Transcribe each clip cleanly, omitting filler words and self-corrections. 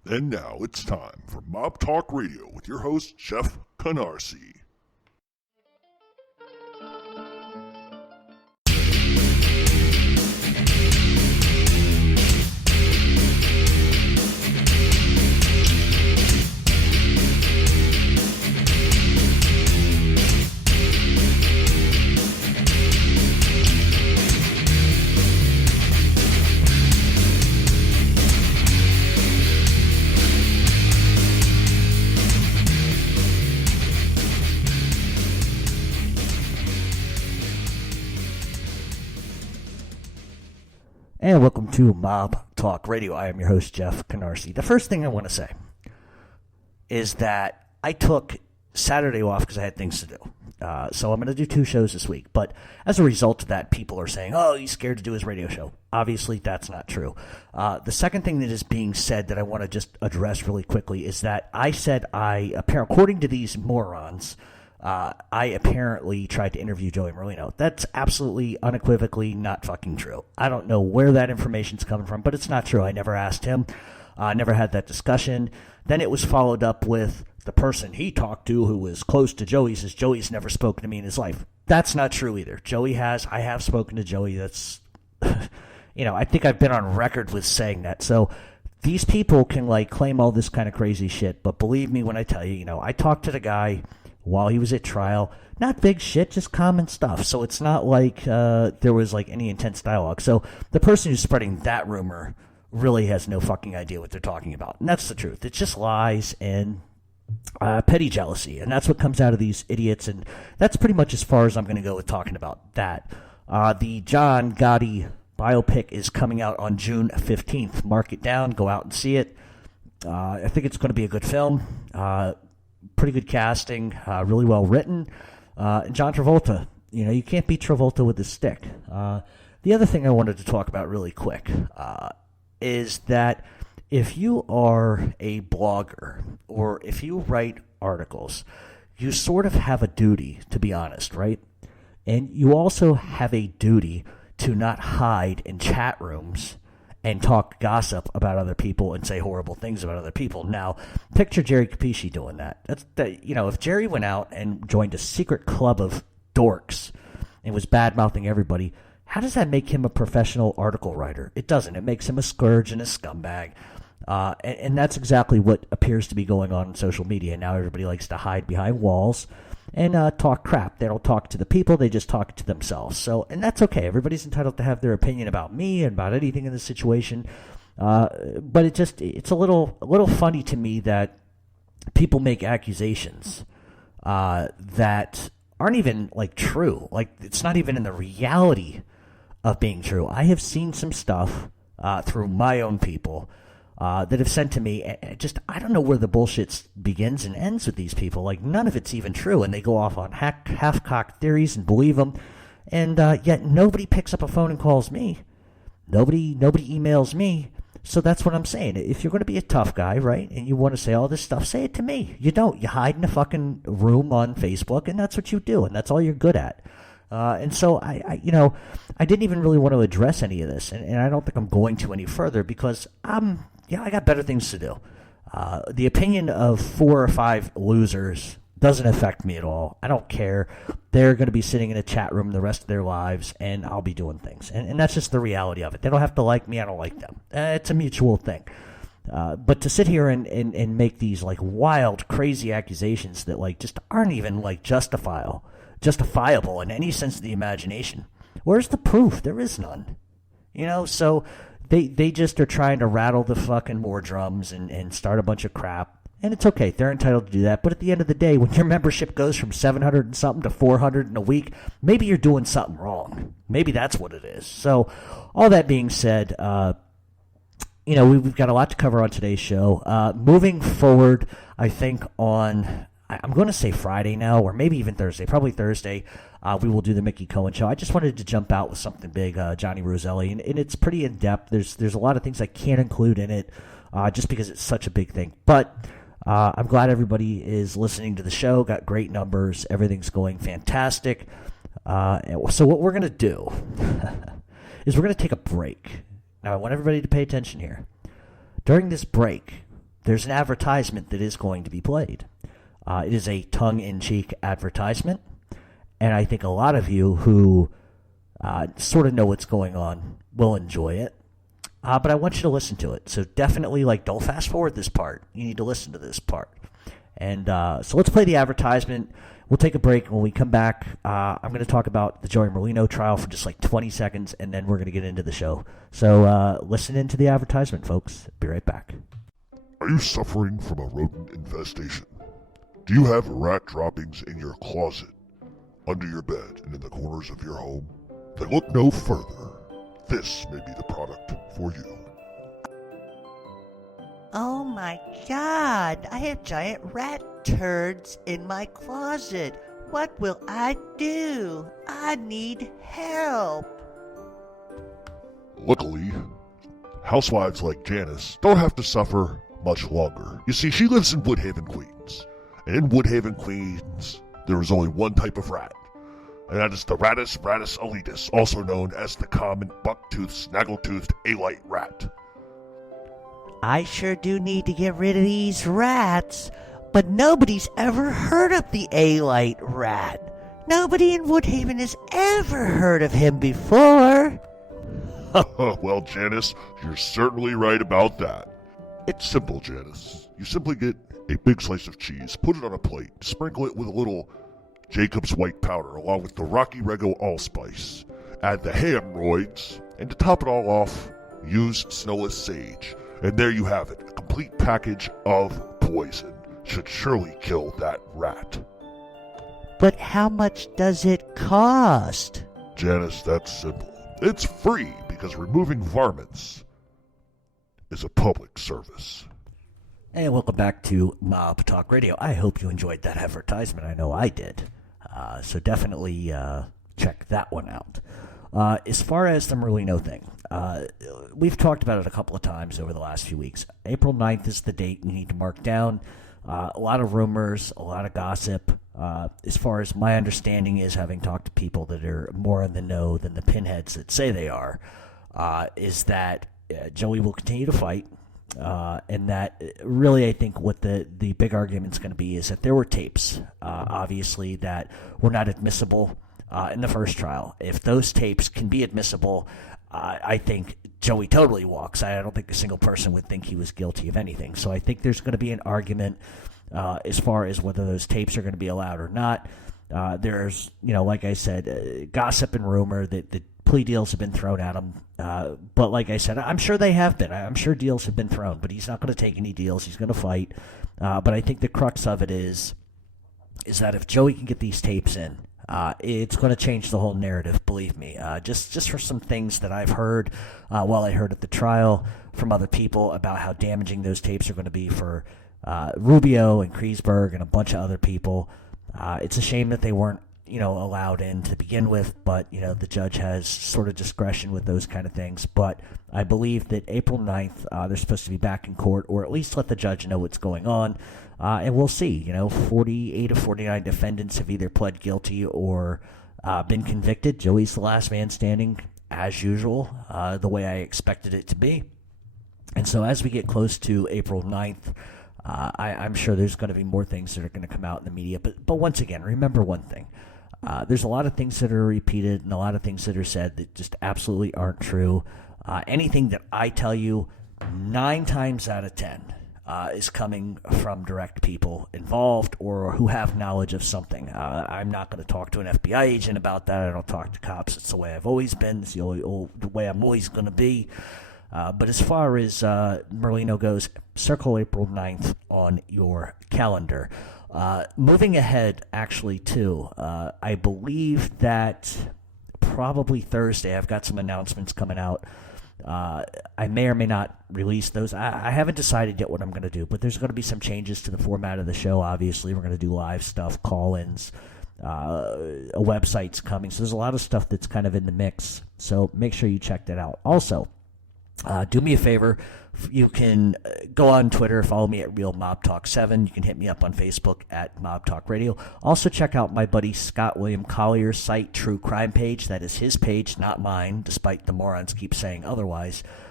And now it's time for Mob Talk Radio with your host, Jeff Canarsie. And welcome to Mob Talk Radio. I am your host, Jeff Canarsie. The first thing I want to say is that I took Saturday off because I had things to do. So I'm going to do 2 shows this week. But as a result of that, people are saying, oh, he's scared to do his radio show. Obviously, that's not true. The second thing that is being said that I want to just address really quickly is that I said according to these morons, I apparently tried to interview Joey Merlino. That's absolutely, unequivocally not fucking true. I don't know where that information's coming from, but it's not true. I never asked him. I never had that discussion. Then it was followed up with the person he talked to who was close to Joey says Joey's never spoken to me in his life. That's not true either. Joey has. I have spoken to Joey. That's, I think I've been on record with saying that. So these people can claim all this kind of crazy shit, but believe me when I tell you, I talked to the guy while he was at trial. Not big shit, just common stuff. So it's not like there was any intense dialogue. So the person who's spreading that rumor really has no fucking idea what they're talking about. And that's the truth. It's just lies and petty jealousy. And that's what comes out of these idiots. And that's pretty much as far as I'm going to go with talking about that. The John Gotti biopic is coming out on June 15th. Mark it down. Go out and see it. I think it's going to be a good film. Pretty good casting, really well written. And John Travolta, you can't beat Travolta with a stick. The other thing I wanted to talk about really quick is that if you are a blogger or if you write articles, you sort of have a duty to be honest, right? And you also have a duty to not hide in chat rooms and talk gossip about other people and say horrible things about other people. Now, picture Jerry Capisci doing that. If Jerry went out and joined a secret club of dorks and was bad-mouthing everybody, how does that make him a professional article writer? It doesn't. It makes him a scourge and a scumbag. And that's exactly what appears to be going on in social media. Now everybody likes to hide behind walls and talk crap. They don't talk to the people, they just talk to themselves. And that's okay. Everybody's entitled to have their opinion about me and about anything in the situation. But it's a little funny to me that people make accusations that aren't even true. It's not even in the reality of being true. I have seen some stuff through my own people that have sent to me. I don't know where the bullshit begins and ends with these people. None of it's even true, and they go off on half-cocked theories and believe them, and yet nobody picks up a phone and calls me. Nobody emails me. So that's what I'm saying. If you're going to be a tough guy, right, and you want to say all this stuff, say it to me. You don't. You hide in a fucking room on Facebook, and that's what you do, and that's all you're good at. And so I didn't even really want to address any of this, and I don't think I'm going to any further because I got better things to do. The opinion of 4 or 5 losers doesn't affect me at all. I don't care. They're going to be sitting in a chat room the rest of their lives, and I'll be doing things. And that's just the reality of it. They don't have to like me. I don't like them. It's a mutual thing. But to sit here and make these wild, crazy accusations that just aren't even justifiable in any sense of the imagination. Where's the proof? There is none. So they just are trying to rattle the fucking war drums and start a bunch of crap. And it's okay. They're entitled to do that. But at the end of the day, when your membership goes from 700 and something to 400 in a week, maybe you're doing something wrong. Maybe that's what it is. So all that being said, we've got a lot to cover on today's show. Moving forward, I think I'm going to say Friday now, or maybe even Thursday, probably Thursday, we will do the Mickey Cohen show. I just wanted to jump out with something big, Johnny Roselli, and it's pretty in-depth. There's a lot of things I can't include in it just because it's such a big thing. But I'm glad everybody is listening to the show, got great numbers, everything's going fantastic. So what we're going to do is we're going to take a break. Now, I want everybody to pay attention here. During this break, there's an advertisement that is going to be played. It is a tongue-in-cheek advertisement, and I think a lot of you who sort of know what's going on will enjoy it. But I want you to listen to it. So definitely, don't fast forward this part. You need to listen to this part. And so let's play the advertisement. We'll take a break. When we come back, I'm going to talk about the Joey Merlino trial for just 20 seconds, and then we're going to get into the show. So listen into the advertisement, folks. Be right back. Are you suffering from a rodent infestation? Do you have rat droppings in your closet, under your bed, and in the corners of your home? Then look no further. This may be the product for you. Oh my God, I have giant rat turds in my closet. What will I do? I need help. Luckily, housewives like Janice don't have to suffer much longer. You see, she lives in Woodhaven, Queens. And in Woodhaven, Queens, there is only one type of rat. And that is the Rattus elatus, also known as the common buck-toothed, snaggle-toothed A-light rat. I sure do need to get rid of these rats, but nobody's ever heard of the A-light rat. Nobody in Woodhaven has ever heard of him before. Well, Janice, you're certainly right about that. It's simple, Janice. You simply get a big slice of cheese, put it on a plate, sprinkle it with a little Jacob's white powder along with the Rocky Rego allspice. Add the hamroids, and to top it all off, use snowless sage. And there you have it, a complete package of poison. Should surely kill that rat. But how much does it cost? Janice, that's simple. It's free because removing varmints is a public service. And welcome back to Mob Talk Radio. I hope you enjoyed that advertisement. I know I did. So definitely check that one out. As far as the Merlino thing, we've talked about it a couple of times over the last few weeks. April 9th is the date you need to mark down. A lot of rumors, a lot of gossip. As far as my understanding is, having talked to people that are more in the know than the pinheads that say they are, is that Joey will continue to fight. And that really, I think what the big argument's going to be is that there were tapes, obviously, that were not admissible in the first trial. If those tapes can be admissible, I think Joey totally walks. I don't think a single person would think he was guilty of anything. So I think there's going to be an argument as far as whether those tapes are going to be allowed or not. There's, like I said, gossip and rumor that the plea deals have been thrown at him. But like I said, I'm sure they have been. I'm sure deals have been thrown, but he's not going to take any deals. He's going to fight. But I think the crux of it is that if Joey can get these tapes in, it's going to change the whole narrative, believe me. Just for some things that I've heard while I heard at the trial from other people about how damaging those tapes are going to be for Rubio and Kreisberg and a bunch of other people. It's a shame that they weren't allowed in to begin with, but, the judge has sort of discretion with those kind of things. But I believe that April 9th, they're supposed to be back in court, or at least let the judge know what's going on. And we'll see, 48 of 49 defendants have either pled guilty or been convicted. Joey's the last man standing, as usual, the way I expected it to be. And so as we get close to April 9th, I'm sure there's going to be more things that are going to come out in the media. But once again, remember one thing. There's a lot of things that are repeated and a lot of things that are said that just absolutely aren't true. Anything that I tell you, 9 times out of 10 is coming from direct people involved or who have knowledge of something. I'm not going to talk to an FBI agent about that. I don't talk to cops. It's the way I've always been. It's the way I'm always going to be. But as far as Merlino goes, circle April 9th on your calendar. Moving ahead, actually, too, I believe that probably Thursday I've got some announcements coming out. I may or may not release those. I haven't decided yet what I'm going to do, but there's going to be some changes to the format of the show, obviously. We're going to do live stuff, call-ins, a website's coming. So there's a lot of stuff that's kind of in the mix. So make sure you check that out. Also, do me a favor. You can go on Twitter, follow me at Real Mob Talk 7. You can hit me up on Facebook at Mob Talk Radio. Also check out my buddy Scott William Collier's site, True Crime Page. That is his page, not mine, despite the morons keep saying otherwise.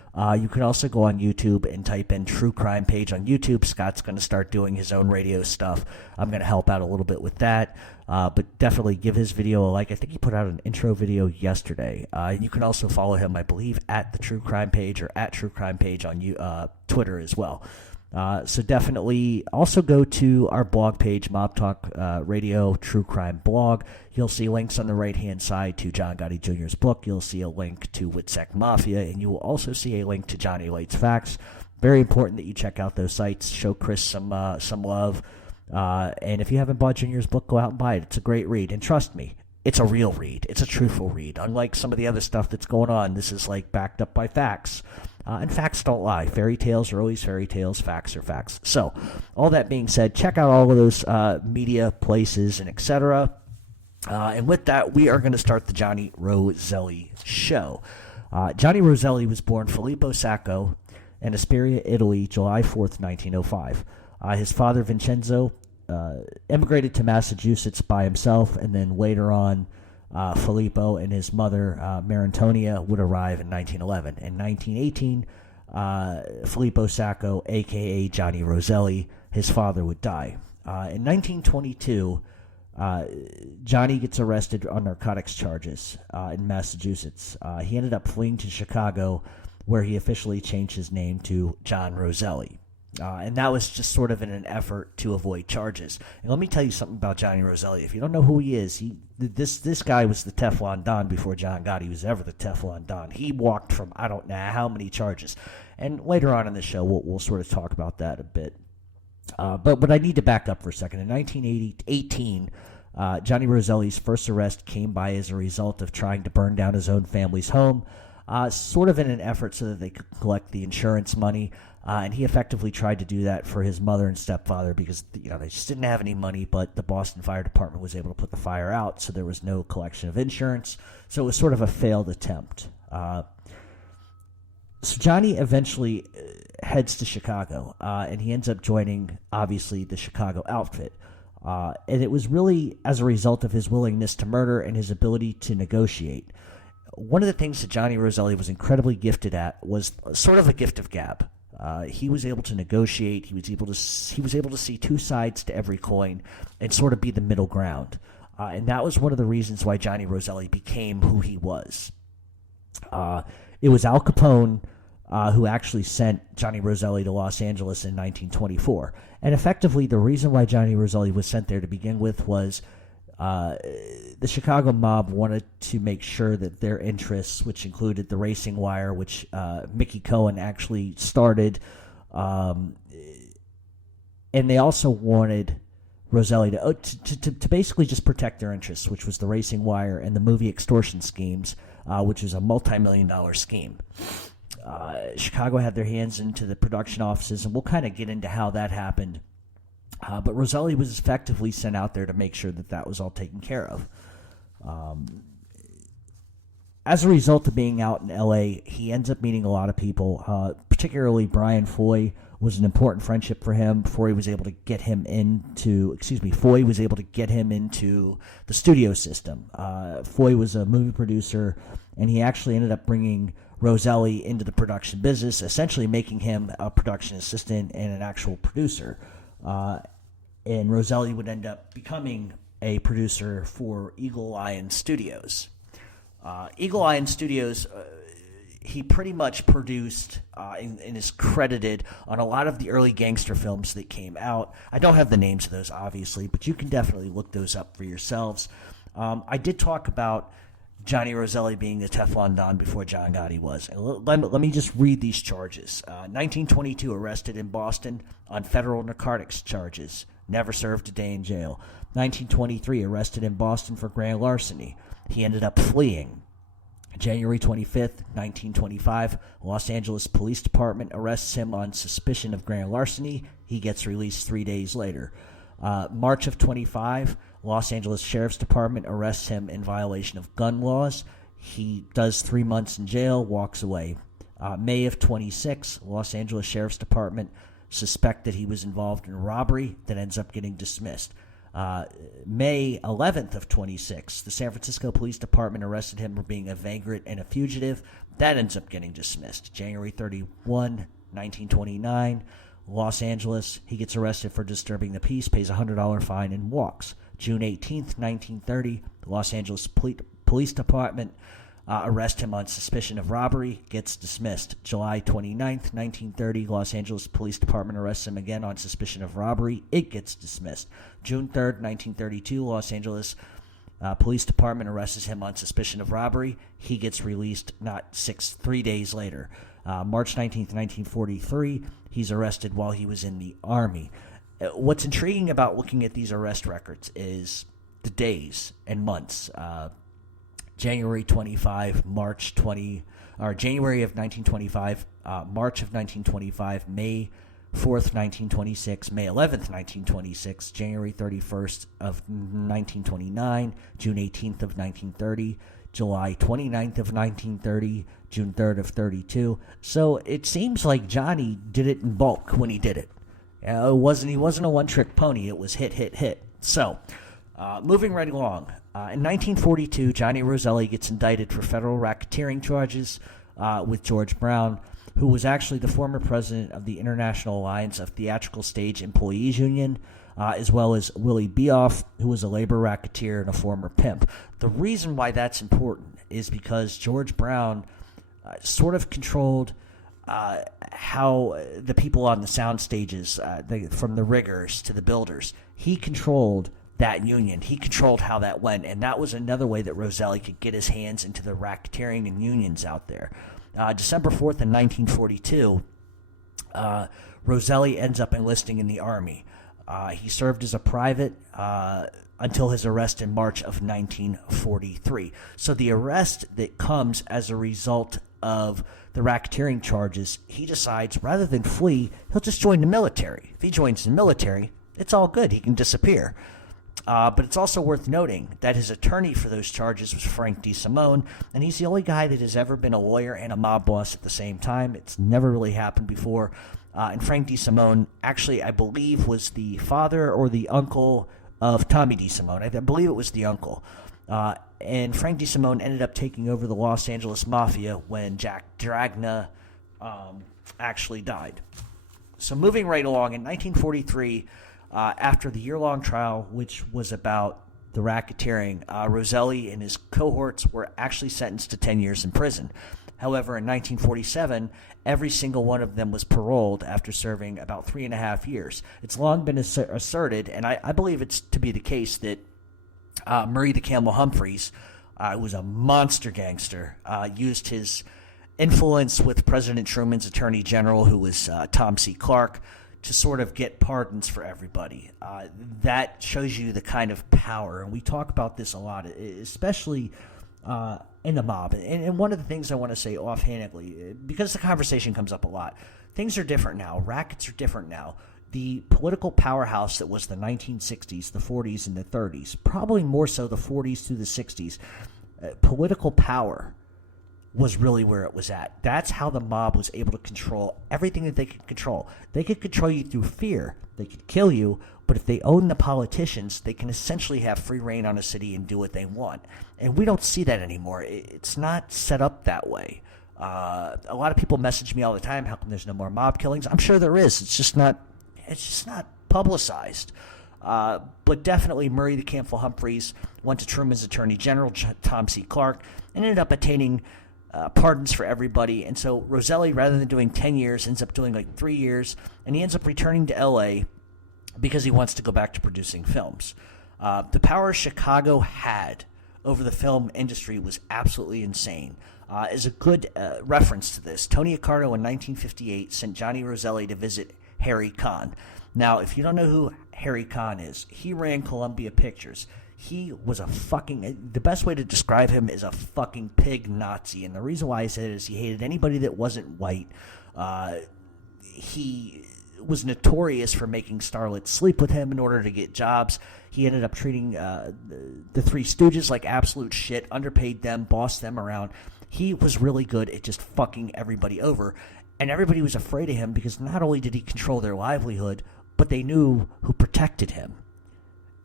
You can also go on YouTube and type in True Crime Page on YouTube. Scott's going to start doing his own radio stuff. I'm going to help out a little bit with that. But definitely give his video a like. I think he put out an intro video yesterday. You can also follow him, I believe, at the True Crime Page or at True Crime Page on Twitter as well. So definitely also go to our blog page, Mob Talk Radio True Crime Blog. You'll see links on the right-hand side to John Gotti Jr.'s book. You'll see a link to Witsec Mafia, and you will also see a link to Johnny Light's Facts. Very important that you check out those sites. Show Chris some love. And if you haven't bought Junior's book, go out and buy it. It's a great read. And trust me, it's a real read. It's a truthful read. Unlike some of the other stuff that's going on, this is like backed up by facts. And facts don't lie. Fairy tales are always fairy tales. Facts are facts. So, all that being said, check out all of those media places and etc. And with that, we are going to start the Johnny Roselli show. Johnny Roselli was born Filippo Sacco in Asperia, Italy, July 4th, 1905. His father, Vincenzo, emigrated to Massachusetts by himself, and then later on, Filippo and his mother, Marantonia, would arrive in 1911. In 1918, Filippo Sacco, a.k.a. Johnny Roselli, his father, would die. In 1922, Johnny gets arrested on narcotics charges in Massachusetts. He ended up fleeing to Chicago, where he officially changed his name to John Roselli. And that was just sort of in an effort to avoid charges. And let me tell you something about Johnny Roselli. If you don't know who he is, this guy was the Teflon Don before John Gotti was ever the Teflon Don. He walked from I don't know how many charges. And later on in the show, we'll sort of talk about that a bit. But I need to back up for a second. In 1918, Johnny Roselli's first arrest came by as a result of trying to burn down his own family's home, sort of in an effort so that they could collect the insurance money. And he effectively tried to do that for his mother and stepfather because they just didn't have any money, but the Boston Fire Department was able to put the fire out, so there was no collection of insurance. So it was sort of a failed attempt. So Johnny eventually heads to Chicago, and he ends up joining, obviously, the Chicago outfit. And it was really as a result of his willingness to murder and his ability to negotiate. One of the things that Johnny Roselli was incredibly gifted at was sort of a gift of gab. He was able to negotiate. He was able to see two sides to every coin and sort of be the middle ground. And that was one of the reasons why Johnny Roselli became who he was. It was Al Capone who actually sent Johnny Roselli to Los Angeles in 1924. And effectively, the reason why Johnny Roselli was sent there to begin with was the Chicago mob wanted to make sure that their interests, which included the racing wire, which Mickey Cohen actually started, and they also wanted Roselli to basically just protect their interests, which was the racing wire and the movie extortion schemes, which was a multi-million-dollar scheme. Chicago had their hands into the production offices, and we'll kind of get into how that happened. But Roselli was effectively sent out there to make sure that that was all taken care of. As a result of being out in L.A., he ends up meeting a lot of people, particularly Brian Foy was an important friendship for him before he was able to get him into, Foy was able to get him into the studio system. Foy was a movie producer, and he actually ended up bringing Roselli into the production business, essentially making him a production assistant and an actual producer. And Roselli would end up becoming a producer for Eagle Lion Studios. Eagle Lion Studios, he pretty much produced and is credited on a lot of the early gangster films that came out. I don't have the names of those, obviously, but you can definitely look those up for yourselves. I did talk about Johnny Roselli being the Teflon Don before John Gotti was. And let me just read these charges. 1922, arrested in Boston on federal narcotics charges. Never served a day in jail. 1923, arrested in Boston for grand larceny. He ended up fleeing. January 25th, 1925, Los Angeles Police Department arrests him on suspicion of grand larceny. He gets released 3 days later. March of 25, Los Angeles Sheriff's Department arrests him in violation of gun laws. He does 3 months in jail, walks away. May of 26, Los Angeles Sheriff's Department suspect that he was involved in a robbery that ends up getting dismissed. May 11th of 26, the San Francisco Police Department arrested him for being a vagrant and a fugitive. That ends up getting dismissed. January 31, 1929, Los Angeles, he gets arrested for disturbing the peace, pays a $100 fine, and walks. June 18th, 1930, the Los Angeles Police Department arrest him on suspicion of robbery, gets dismissed. July 29th, 1930, Los Angeles Police Department arrests him again on suspicion of robbery. It gets dismissed. June 3rd, 1932, Los Angeles Police Department arrests him on suspicion of robbery. He gets released 3 days later. March 19th, 1943, he's arrested while he was in the Army. What's intriguing about looking at these arrest records is the days and months. January 25, March 20, or January of 1925, March of 1925, May 4th, 1926, May 11th, 1926, January 31st of 1929, June 18th of 1930, July 29th of 1930, June 3rd of 32. So it seems like Johnny did it in bulk when he did it. He wasn't a one-trick pony. It was hit, hit, hit. So, moving right along. In 1942, Johnny Roselli gets indicted for federal racketeering charges with George Brown, who was actually the former president of the International Alliance of Theatrical Stage Employees Union, as well as Willie Beoff, who was a labor racketeer and a former pimp. The reason why that's important is because George Brown sort of controlled how the people on the sound stages, from the riggers to the builders, he controlled that union. He controlled how that went, and that was another way that Roselli could get his hands into the racketeering and unions out there. December 4th in 1942, Roselli ends up enlisting in the Army. He served as a private until his arrest in March of 1943. So the arrest that comes as a result of the racketeering charges, he decides rather than flee, he'll just join the military. If he joins the military, it's all good. He can disappear. But it's also worth noting that his attorney for those charges was Frank DeSimone, and he's the only guy that has ever been a lawyer and a mob boss at the same time. It's never really happened before. And Frank DeSimone, actually, I believe, was the father or the uncle of Tommy DeSimone. I believe it was the uncle. And Frank DeSimone ended up taking over the Los Angeles Mafia when Jack Dragna actually died. So moving right along, in 1943, after the year-long trial, which was about the racketeering, Roselli and his cohorts were actually sentenced to 10 years in prison. However, in 1947, every single one of them was paroled after serving about 3.5 years. It's long been asserted, and I believe it's to be the case, that Murray the Camel Humphreys, who was a monster gangster, used his influence with President Truman's Attorney General, who was Tom C. Clark, to sort of get pardons for everybody. That shows you the kind of power, and we talk about this a lot, especially in the mob. And one of the things I want to say offhandedly, because the conversation comes up a lot, things are different now. Rackets are different now. The political powerhouse that was the 1960s, the 40s, and the 30s, probably more so the 40s through the 60s, political power was really where it was at. That's how the mob was able to control everything that they could control. They could control you through fear. They could kill you, but if they own the politicians, they can essentially have free reign on a city and do what they want. And we don't see that anymore. It's not set up that way. A lot of people message me all the time, how come there's no more mob killings? I'm sure there is. It's just not publicized. But definitely Murray the Camel Humphreys went to Truman's Attorney General, Tom C. Clark, and ended up attaining pardons for everybody. And so Roselli, rather than doing 10 years, ends up doing like 3 years, and he ends up returning to L.A. because he wants to go back to producing films. The power Chicago had over the film industry was absolutely insane. As a good reference to this, Tony Accardo in 1958 sent Johnny Roselli to visit Harry Kahn. Now, if you don't know who Harry Kahn is, he ran Columbia Pictures. He was the best way to describe him is a fucking pig Nazi. And the reason why I say it is he hated anybody that wasn't white. He was notorious for making starlets sleep with him in order to get jobs. He ended up treating the Three Stooges like absolute shit, underpaid them, bossed them around. He was really good at just fucking everybody over. And everybody was afraid of him because not only did he control their livelihood, but they knew who protected him.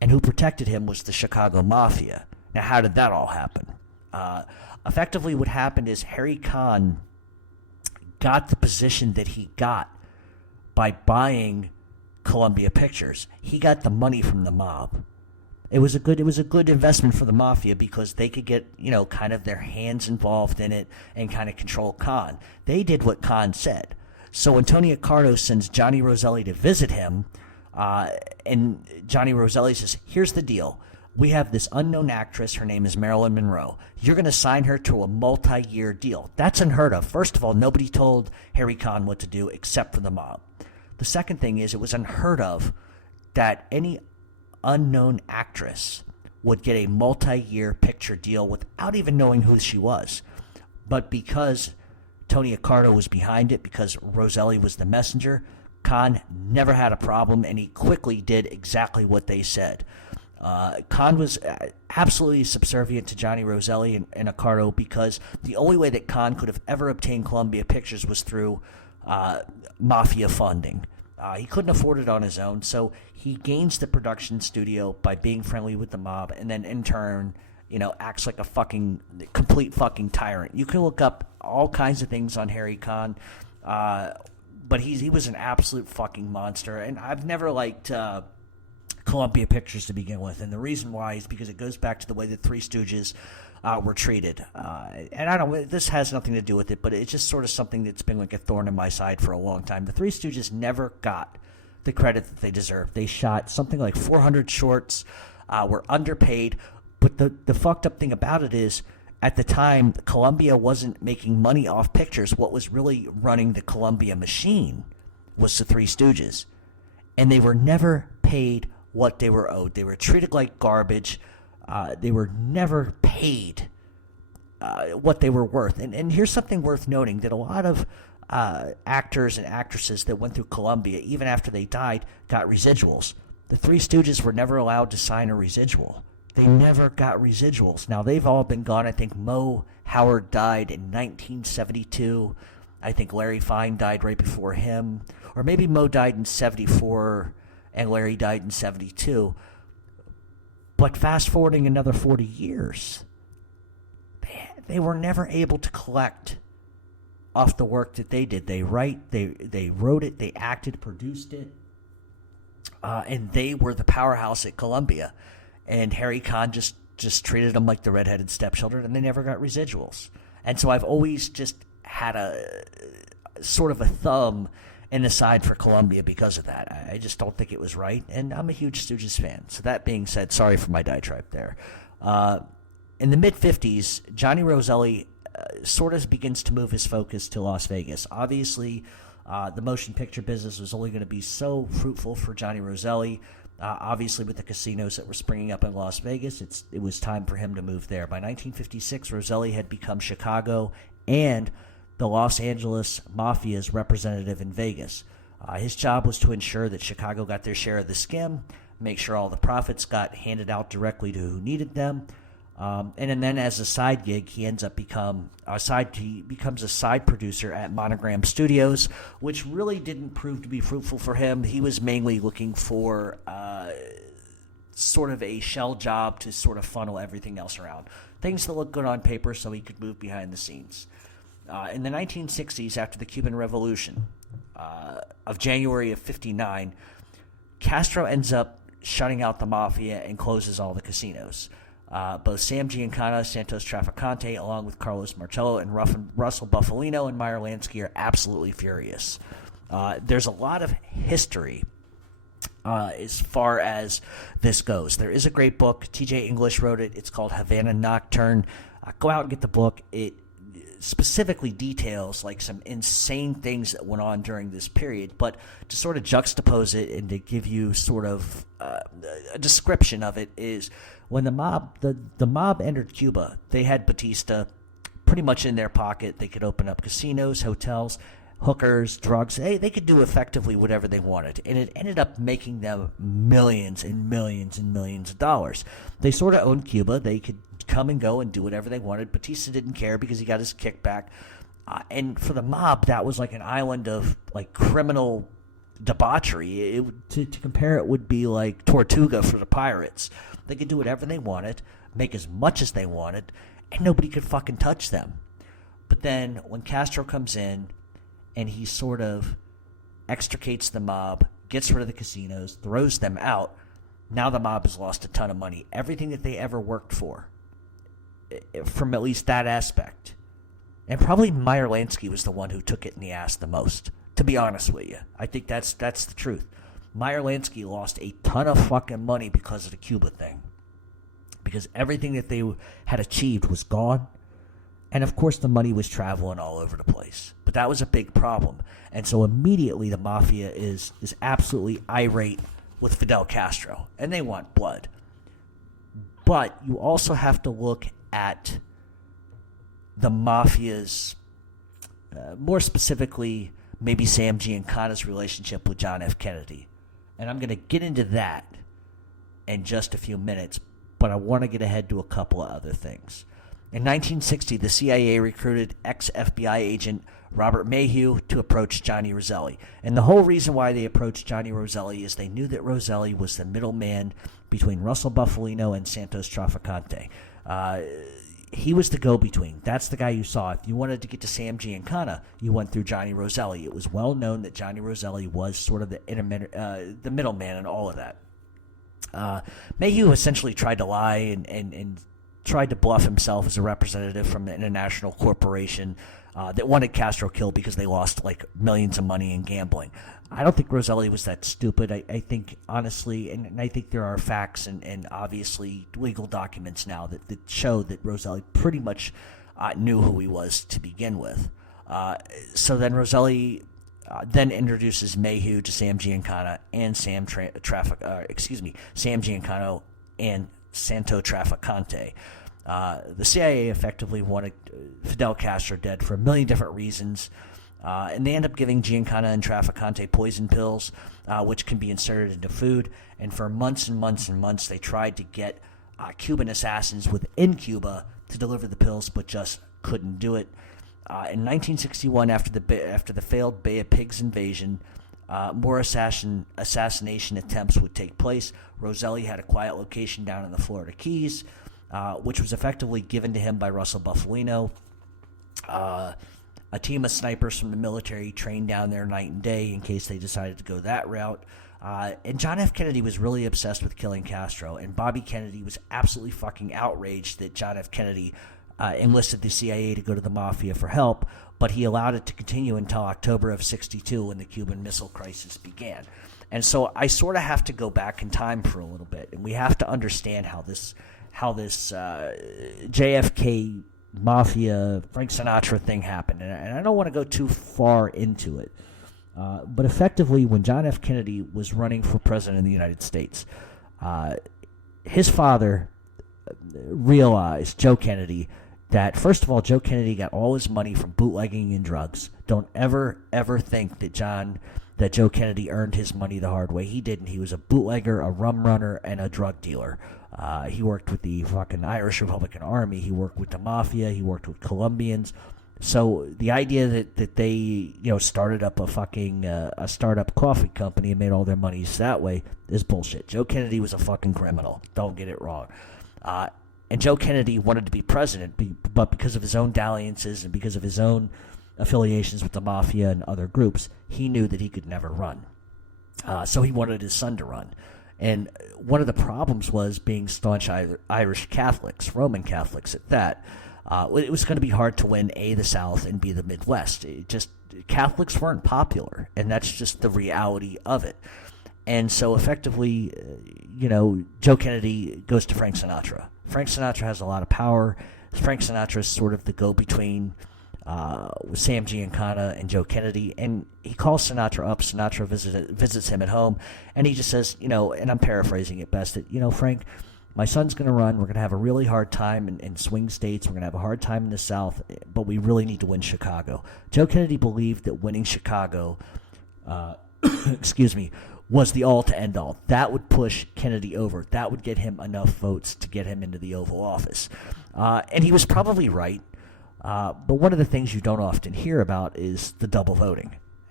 and who protected him was the Chicago Mafia. Now, how did that all happen? Effectively, what happened is Harry Kahn got the position that he got by buying Columbia Pictures. He got the money from the mob. It was a good investment for the Mafia because they could get, kind of their hands involved in it and kind of control Kahn. They did what Kahn said. So when Tony Accardo sends Johnny Roselli to visit him, and Johnny Roselli says, here's the deal. We have this unknown actress. Her name is Marilyn Monroe. You're going to sign her to a multi-year deal. That's unheard of. First of all, nobody told Harry Kahn what to do except for the mob. The second thing is it was unheard of that any unknown actress would get a multi-year picture deal without even knowing who she was. But because Tony Accardo was behind it, because Roselli was the messenger, Kahn never had a problem, and he quickly did exactly what they said. Kahn was absolutely subservient to Johnny Roselli and Accardo because the only way that Kahn could have ever obtained Columbia Pictures was through mafia funding. He couldn't afford it on his own, so he gains the production studio by being friendly with the mob, and then in turn, acts like a complete fucking tyrant. You can look up all kinds of things on Harry Kahn, but he was an absolute fucking monster, and I've never liked Columbia Pictures to begin with, and the reason why is because it goes back to the way the Three Stooges were treated. And I don't. This has nothing to do with it, but it's just sort of something that's been like a thorn in my side for a long time. The Three Stooges never got the credit that they deserved. They shot something like 400 shorts, were underpaid, but the fucked up thing about it is, at the time, Columbia wasn't making money off pictures. What was really running the Columbia machine was the Three Stooges, and they were never paid what they were owed. They were treated like garbage. They were never paid what they were worth. And here's something worth noting, that a lot of actors and actresses that went through Columbia, even after they died, got residuals. The Three Stooges were never allowed to sign a residual. They never got residuals. Now, they've all been gone. I think Mo Howard died in 1972. I think Larry Fine died right before him. Or maybe Mo died in 74 and Larry died in 72. But fast forwarding another 40 years, they were never able to collect off the work that they did. They wrote it, they acted, produced it, and they were the powerhouse at Columbia. And Harry Kahn just treated them like the redheaded stepchildren, and they never got residuals. And so I've always just had a sort of a thumb in the side for Columbia because of that. I just don't think it was right, and I'm a huge Stooges fan. So that being said, sorry for my diatribe there. In the mid-'50s, Johnny Roselli sort of begins to move his focus to Las Vegas. Obviously, the motion picture business was only going to be so fruitful for Johnny Roselli. Obviously, with the casinos that were springing up in Las Vegas, it was time for him to move there. By 1956, Roselli had become Chicago and the Los Angeles Mafia's representative in Vegas. His job was to ensure that Chicago got their share of the skim, make sure all the profits got handed out directly to who needed them. And then as a side gig, he becomes a side producer at Monogram Studios, which really didn't prove to be fruitful for him. He was mainly looking for sort of a shell job to sort of funnel everything else around. Things that look good on paper so he could move behind the scenes. In the 1960s, after the Cuban Revolution of January of 59, Castro ends up shutting out the mafia and closes all the casinos. Both Sam Giancana, Santos Trafficante, along with Carlos Marcello and Russell Buffalino and Meyer Lansky are absolutely furious. There's a lot of history as far as this goes. There is a great book. T.J. English wrote it. It's called Havana Nocturne. Go out and get the book. It specifically details like some insane things that went on during this period, but to sort of juxtapose it and to give you sort of a description of it is when the mob entered Cuba, they had Batista pretty much in their pocket. They could open up casinos, hotels, hookers, drugs. They could do effectively whatever they wanted, and it ended up making them millions and millions and millions of dollars. They sort of owned Cuba. They could come and go and do whatever they wanted. Batista didn't care because he got his kickback. And for the mob, that was like an island of like criminal debauchery. To compare it would be like Tortuga for the pirates. They could do whatever they wanted, make as much as they wanted, and nobody could fucking touch them. But then when Castro comes in and he sort of extricates the mob, gets rid of the casinos, throws them out, now the mob has lost a ton of money. Everything that they ever worked for, from at least that aspect. And probably Meyer Lansky was the one who took it in the ass the most, to be honest with you. I think that's the truth. Meyer Lansky lost a ton of fucking money because of the Cuba thing. Because everything that they had achieved was gone. And of course the money was traveling all over the place. But that was a big problem. And so immediately the mafia is absolutely irate with Fidel Castro. And they want blood. But you also have to look at the mafia's, more specifically, maybe Sam Giancana's relationship with John F. Kennedy. And I'm going to get into that in just a few minutes, but I want to get ahead to a couple of other things. In 1960, the CIA recruited ex-FBI agent Robert Mayhew to approach Johnny Roselli. And the whole reason why they approached Johnny Roselli is they knew that Roselli was the middleman between Russell Bufalino and Santos Trafficante. He was the go-between. That's the guy you saw. If you wanted to get to Sam Giancana, you went through Johnny Roselli. It was well known that Johnny Roselli was sort of the middleman in all of that. Mayhew essentially tried to lie and tried to bluff himself as a representative from the international corporation that wanted Castro killed because they lost like millions of money in gambling. I don't think Roselli was that stupid. I think, honestly, and I think there are facts and obviously legal documents now that show that Roselli pretty much knew who he was to begin with. So then Roselli then introduces Mayhew to Sam Giancana and Sam Giancano and Santo Trafficante. The CIA effectively wanted Fidel Castro dead for a million different reasons. And they end up giving Giancana and Trafficante poison pills, which can be inserted into food. And for months and months and months, they tried to get Cuban assassins within Cuba to deliver the pills, but just couldn't do it. In 1961, after the failed Bay of Pigs invasion, more assassination attempts would take place. Roselli had a quiet location down in the Florida Keys, which was effectively given to him by Russell Bufalino. A team of snipers from the military trained down there night and day in case they decided to go that route. And John F. Kennedy was really obsessed with killing Castro, and Bobby Kennedy was absolutely fucking outraged that John F. Kennedy enlisted the CIA to go to the mafia for help, but he allowed it to continue until October of '62 when the Cuban Missile Crisis began. And so I sort of have to go back in time for a little bit, and we have to understand how this JFK mafia Frank Sinatra thing happened, and I don't want to go too far into it, but effectively when John F. Kennedy was running for president of the United States, his father realized, Joe Kennedy, that first of all, Joe Kennedy got all his money from bootlegging and drugs. Don't ever think that Joe Kennedy earned his money the hard way. He didn't. He was a bootlegger, a rum runner, and a drug dealer. He worked with the fucking Irish Republican Army. He worked with the mafia. He worked with Colombians. So the idea that they started up a startup coffee company and made all their monies that way is bullshit. Joe Kennedy was a fucking criminal. Don't get it wrong. And Joe Kennedy wanted to be president, but because of his own dalliances and because of his own affiliations with the mafia and other groups, he knew that he could never run. So he wanted his son to run. And one of the problems was being staunch Irish Catholics, Roman Catholics at that. It was going to be hard to win A, the South, and B, the Midwest. Catholics weren't popular, and that's just the reality of it. And so effectively, Joe Kennedy goes to Frank Sinatra. Frank Sinatra has a lot of power. Frank Sinatra is sort of the go-between with Sam Giancana and Joe Kennedy, and he calls Sinatra up. Sinatra visits him at home, and he just says, and I'm paraphrasing it best, that, Frank, my son's going to run. We're going to have a really hard time in swing states. We're going to have a hard time in the South, but we really need to win Chicago. Joe Kennedy believed that winning Chicago, was the all to end all. That would push Kennedy over. That would get him enough votes to get him into the Oval Office. And he was probably right. But one of the things you don't often hear about is the double voting.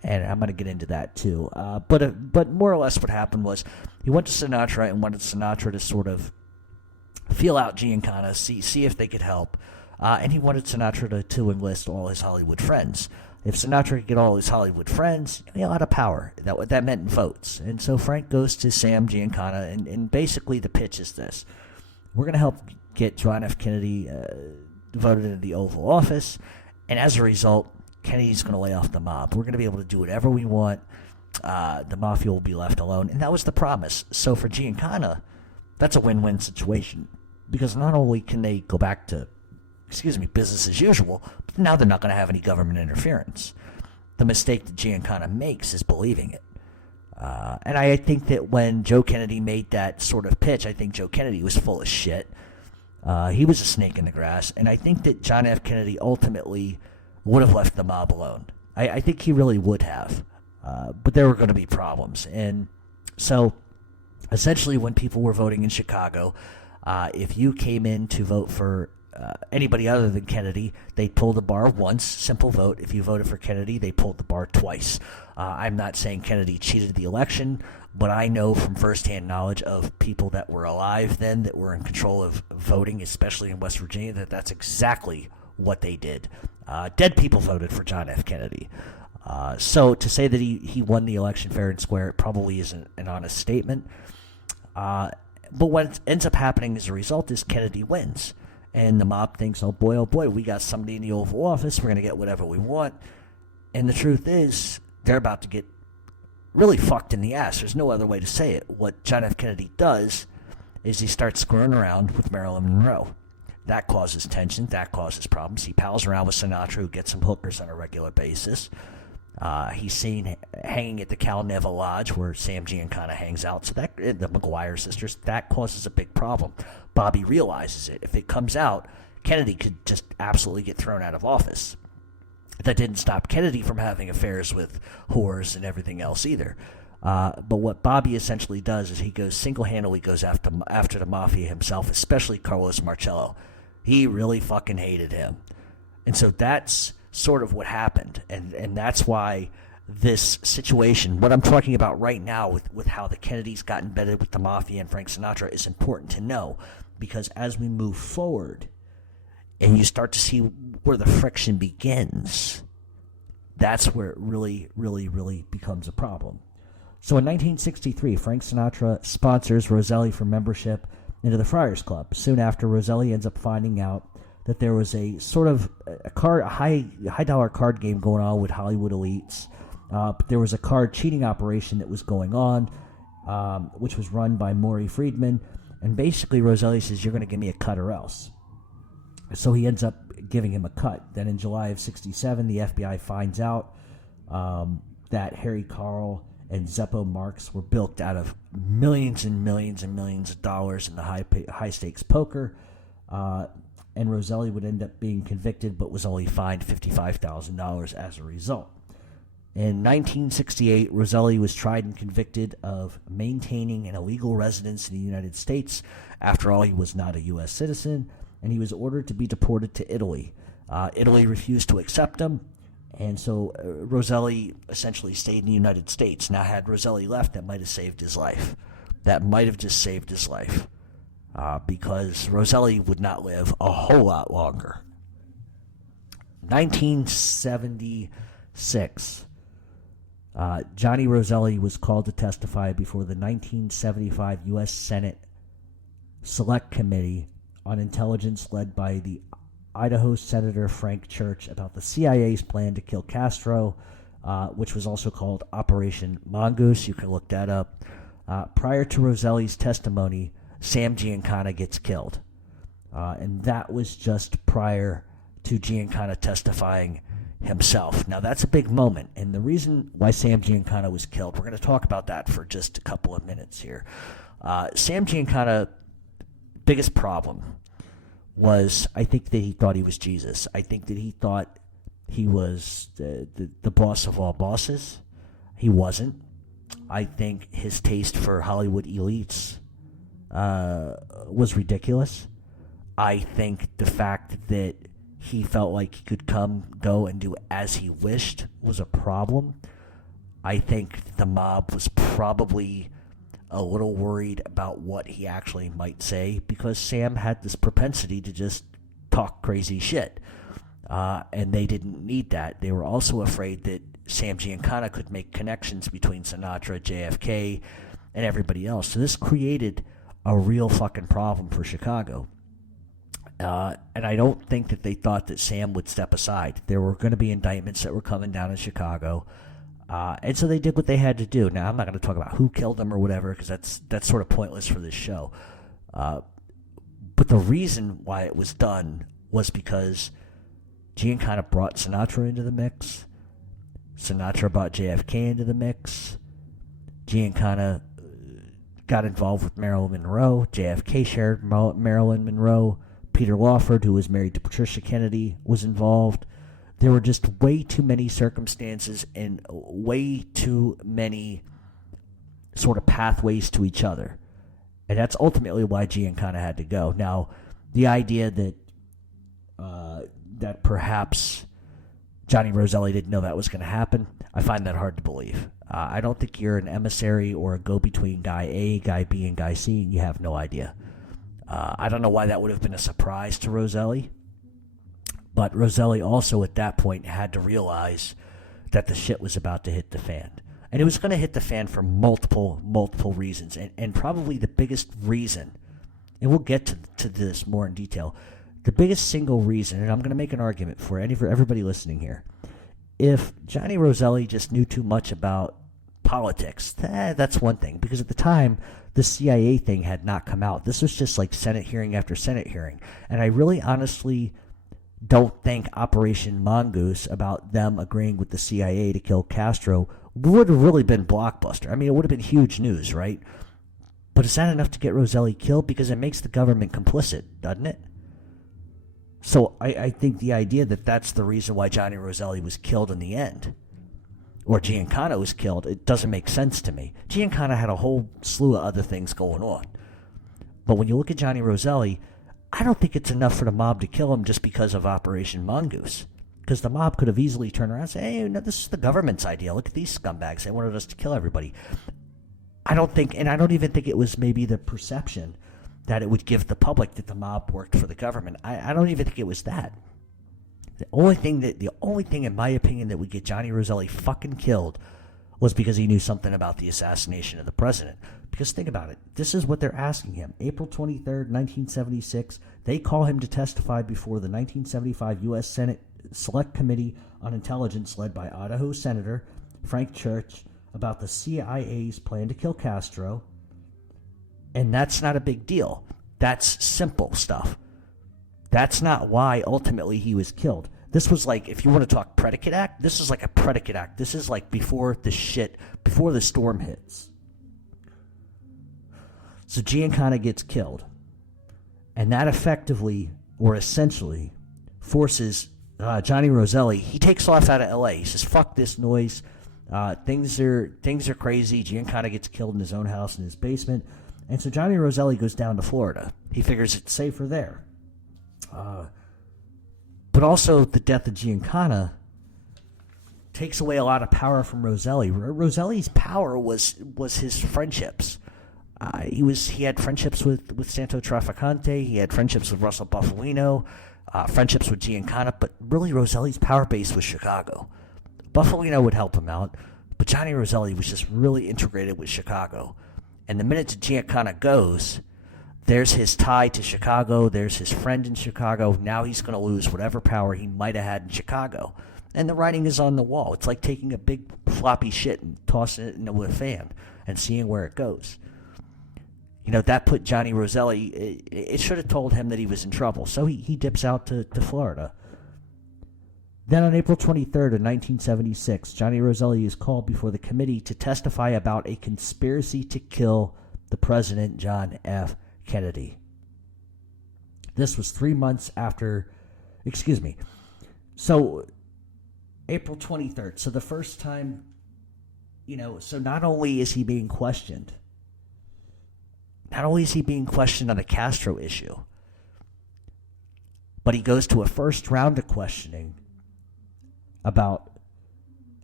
And I'm going to get into that too. But more or less what happened was he went to Sinatra and wanted Sinatra to sort of feel out Giancana, see if they could help. And he wanted Sinatra to enlist all his Hollywood friends. If Sinatra could get all his Hollywood friends, he had a lot of power. That meant votes. And so Frank goes to Sam Giancana, and basically the pitch is this. We're going to help get John F. Kennedy voted into the Oval Office, and as a result, Kennedy's going to lay off the mob. We're going to be able to do whatever we want. The mafia will be left alone. And that was the promise. So for Giancana, that's a win-win situation. Because not only can they go back to, business as usual, but now they're not going to have any government interference. The mistake that Giancana makes is believing it. And I think that when Joe Kennedy made that sort of pitch, I think Joe Kennedy was full of shit. He was a snake in the grass. And I think that John F. Kennedy ultimately would have left the mob alone. I think he really would have. But there were going to be problems. And so, essentially, when people were voting in Chicago, if you came in to vote for anybody other than Kennedy, they pulled the bar once, simple vote. If you voted for Kennedy, they pulled the bar twice. I'm not saying Kennedy cheated the election, but I know from firsthand knowledge of people that were alive then, that were in control of voting, especially in West Virginia, that that's exactly what they did. Dead people voted for John F. Kennedy. So to say that he won the election fair and square, it probably isn't an honest statement. But what ends up happening as a result is Kennedy wins. And the mob thinks, oh boy, we got somebody in the Oval Office. We're going to get whatever we want. And the truth is, they're about to get really fucked in the ass. There's no other way to say it. What John F. Kennedy does is he starts screwing around with Marilyn Monroe. That causes tension. That causes problems. He pals around with Sinatra, who gets some hookers on a regular basis. He's seen hanging at the Cal Neva Lodge, where Sam Giancana hangs out. So that the McGuire sisters, that causes a big problem. Bobby realizes it. If it comes out, Kennedy could just absolutely get thrown out of office. That didn't stop Kennedy from having affairs with whores and everything else either. But what Bobby essentially does is he single-handedly goes after the mafia himself, especially Carlos Marcello. He really fucking hated him. And so that's sort of what happened. And that's why this situation, what I'm talking about right now with how the Kennedys got embedded with the mafia and Frank Sinatra, is important to know. Because as we move forward and you start to see where the friction begins, that's where it really, really, really becomes a problem. So in 1963, Frank Sinatra sponsors Roselli for membership into the Friars Club. Soon after, Roselli ends up finding out that there was a sort of a high dollar card game going on with Hollywood elites. There was a card cheating operation that was going on, which was run by Maury Friedman. And basically, Roselli says, you're going to give me a cut or else. So he ends up giving him a cut. Then in July of 1967, the FBI finds out that Harry Carl and Zeppo Marx were bilked out of millions and millions and millions of dollars in the high-stakes poker. And Roselli would end up being convicted, but was only fined $55,000 as a result. In 1968, Roselli was tried and convicted of maintaining an illegal residence in the United States. After all, he was not a U.S. citizen, and he was ordered to be deported to Italy. Italy refused to accept him, and so Roselli essentially stayed in the United States. Now, had Roselli left, that might have saved his life. That might have just saved his life, because Roselli would not live a whole lot longer. 1976. Johnny Roselli was called to testify before the 1975 U.S. Senate Select Committee on Intelligence led by the Idaho Senator Frank Church about the CIA's plan to kill Castro, which was also called Operation Mongoose. You can look that up. Prior to Roselli's testimony, Sam Giancana gets killed. And that was just prior to Giancana testifying himself. Now, that's a big moment, and the reason why Sam Giancana was killed, we're going to talk about that for just a couple of minutes here. Sam Giancana, biggest problem was, I think that he thought he was Jesus. I think that he thought he was the boss of all bosses. He wasn't. I think his taste for Hollywood elites was ridiculous. I think the fact that he felt like he could come, go, and do as he wished was a problem. I think the mob was probably a little worried about what he actually might say because Sam had this propensity to just talk crazy shit. And they didn't need that. They were also afraid that Sam Giancana could make connections between Sinatra, JFK, and everybody else. So this created a real fucking problem for Chicago. And I don't think that they thought that Sam would step aside. There were going to be indictments that were coming down in Chicago. And so they did what they had to do. Now, I'm not going to talk about who killed them or whatever, because that's sort of pointless for this show. But the reason why it was done was because Giancana brought Sinatra into the mix. Sinatra brought JFK into the mix. Giancana got involved with Marilyn Monroe. JFK shared Marilyn Monroe. Peter Lawford, who was married to Patricia Kennedy, was involved. There were just way too many circumstances and way too many sort of pathways to each other. And that's ultimately why Giancana had to go. Now, the idea that that perhaps Johnny Roselli didn't know that was going to happen, I find that hard to believe. I don't think you're an emissary or a go-between guy A, guy B, and guy C, and you have no idea. I don't know why that would have been a surprise to Roselli, but Roselli also at that point had to realize that the shit was about to hit the fan. And it was going to hit the fan for multiple reasons, and probably the biggest reason, and we'll get to this more in detail, the biggest single reason, and I'm going to make an argument for everybody listening here. If Johnny Roselli just knew too much about politics, that's one thing. Because at the time, the CIA thing had not come out. This was just like Senate hearing after Senate hearing. And I really honestly don't think Operation Mongoose, about them agreeing with the CIA to kill Castro, would have really been blockbuster. I mean, it would have been huge news, right? But is that enough to get Roselli killed? Because it makes the government complicit, doesn't it? So I think the idea that that's the reason why Johnny Roselli was killed in the end, or Giancana was killed, it doesn't make sense to me. Giancana had a whole slew of other things going on. But when you look at Johnny Roselli, I don't think it's enough for the mob to kill him just because of Operation Mongoose. Because the mob could have easily turned around and said, hey, no, this is the government's idea. Look at these scumbags. They wanted us to kill everybody. I don't even think it was maybe the perception that it would give the public that the mob worked for the government. I don't even think it was that. The only thing in my opinion that would get Johnny Roselli fucking killed was because he knew something about the assassination of the president. Because think about it. This is what they're asking him. April 23rd, 1976, they call him to testify before the 1975 U.S. Senate Select Committee on Intelligence led by Idaho Senator Frank Church about the CIA's plan to kill Castro. And that's not a big deal. That's simple stuff. That's not why ultimately he was killed. This was like, if you want to talk predicate act, this is like a predicate act. This is like before the storm hits. So Giancana gets killed. And that effectively, or essentially, forces Johnny Roselli, he takes off out of L.A. He says, fuck this noise. Things are crazy. Giancana gets killed in his own house in his basement. And so Johnny Roselli goes down to Florida. He figures it's safer there. But also the death of Giancana takes away a lot of power from Roselli. Roselli's power was his friendships. He had friendships with Santo Trafficante. He had friendships with Russell Buffalino, friendships with Giancana. But really, Roselli's power base was Chicago. Buffalino would help him out, but Johnny Roselli was just really integrated with Chicago. And the minute Giancana goes, there's his tie to Chicago. There's his friend in Chicago. Now he's going to lose whatever power he might have had in Chicago. And the writing is on the wall. It's like taking a big floppy shit and tossing it into a fan and seeing where it goes. You know, that put Johnny Roselli, it should have told him that he was in trouble. So he dips out to Florida. Then on April 23rd of 1976, Johnny Roselli is called before the committee to testify about a conspiracy to kill the president, John F. Kennedy. This was 3 months after, so April 23rd. So the first time, so not only is he being questioned on the Castro issue, but he goes to a first round of questioning about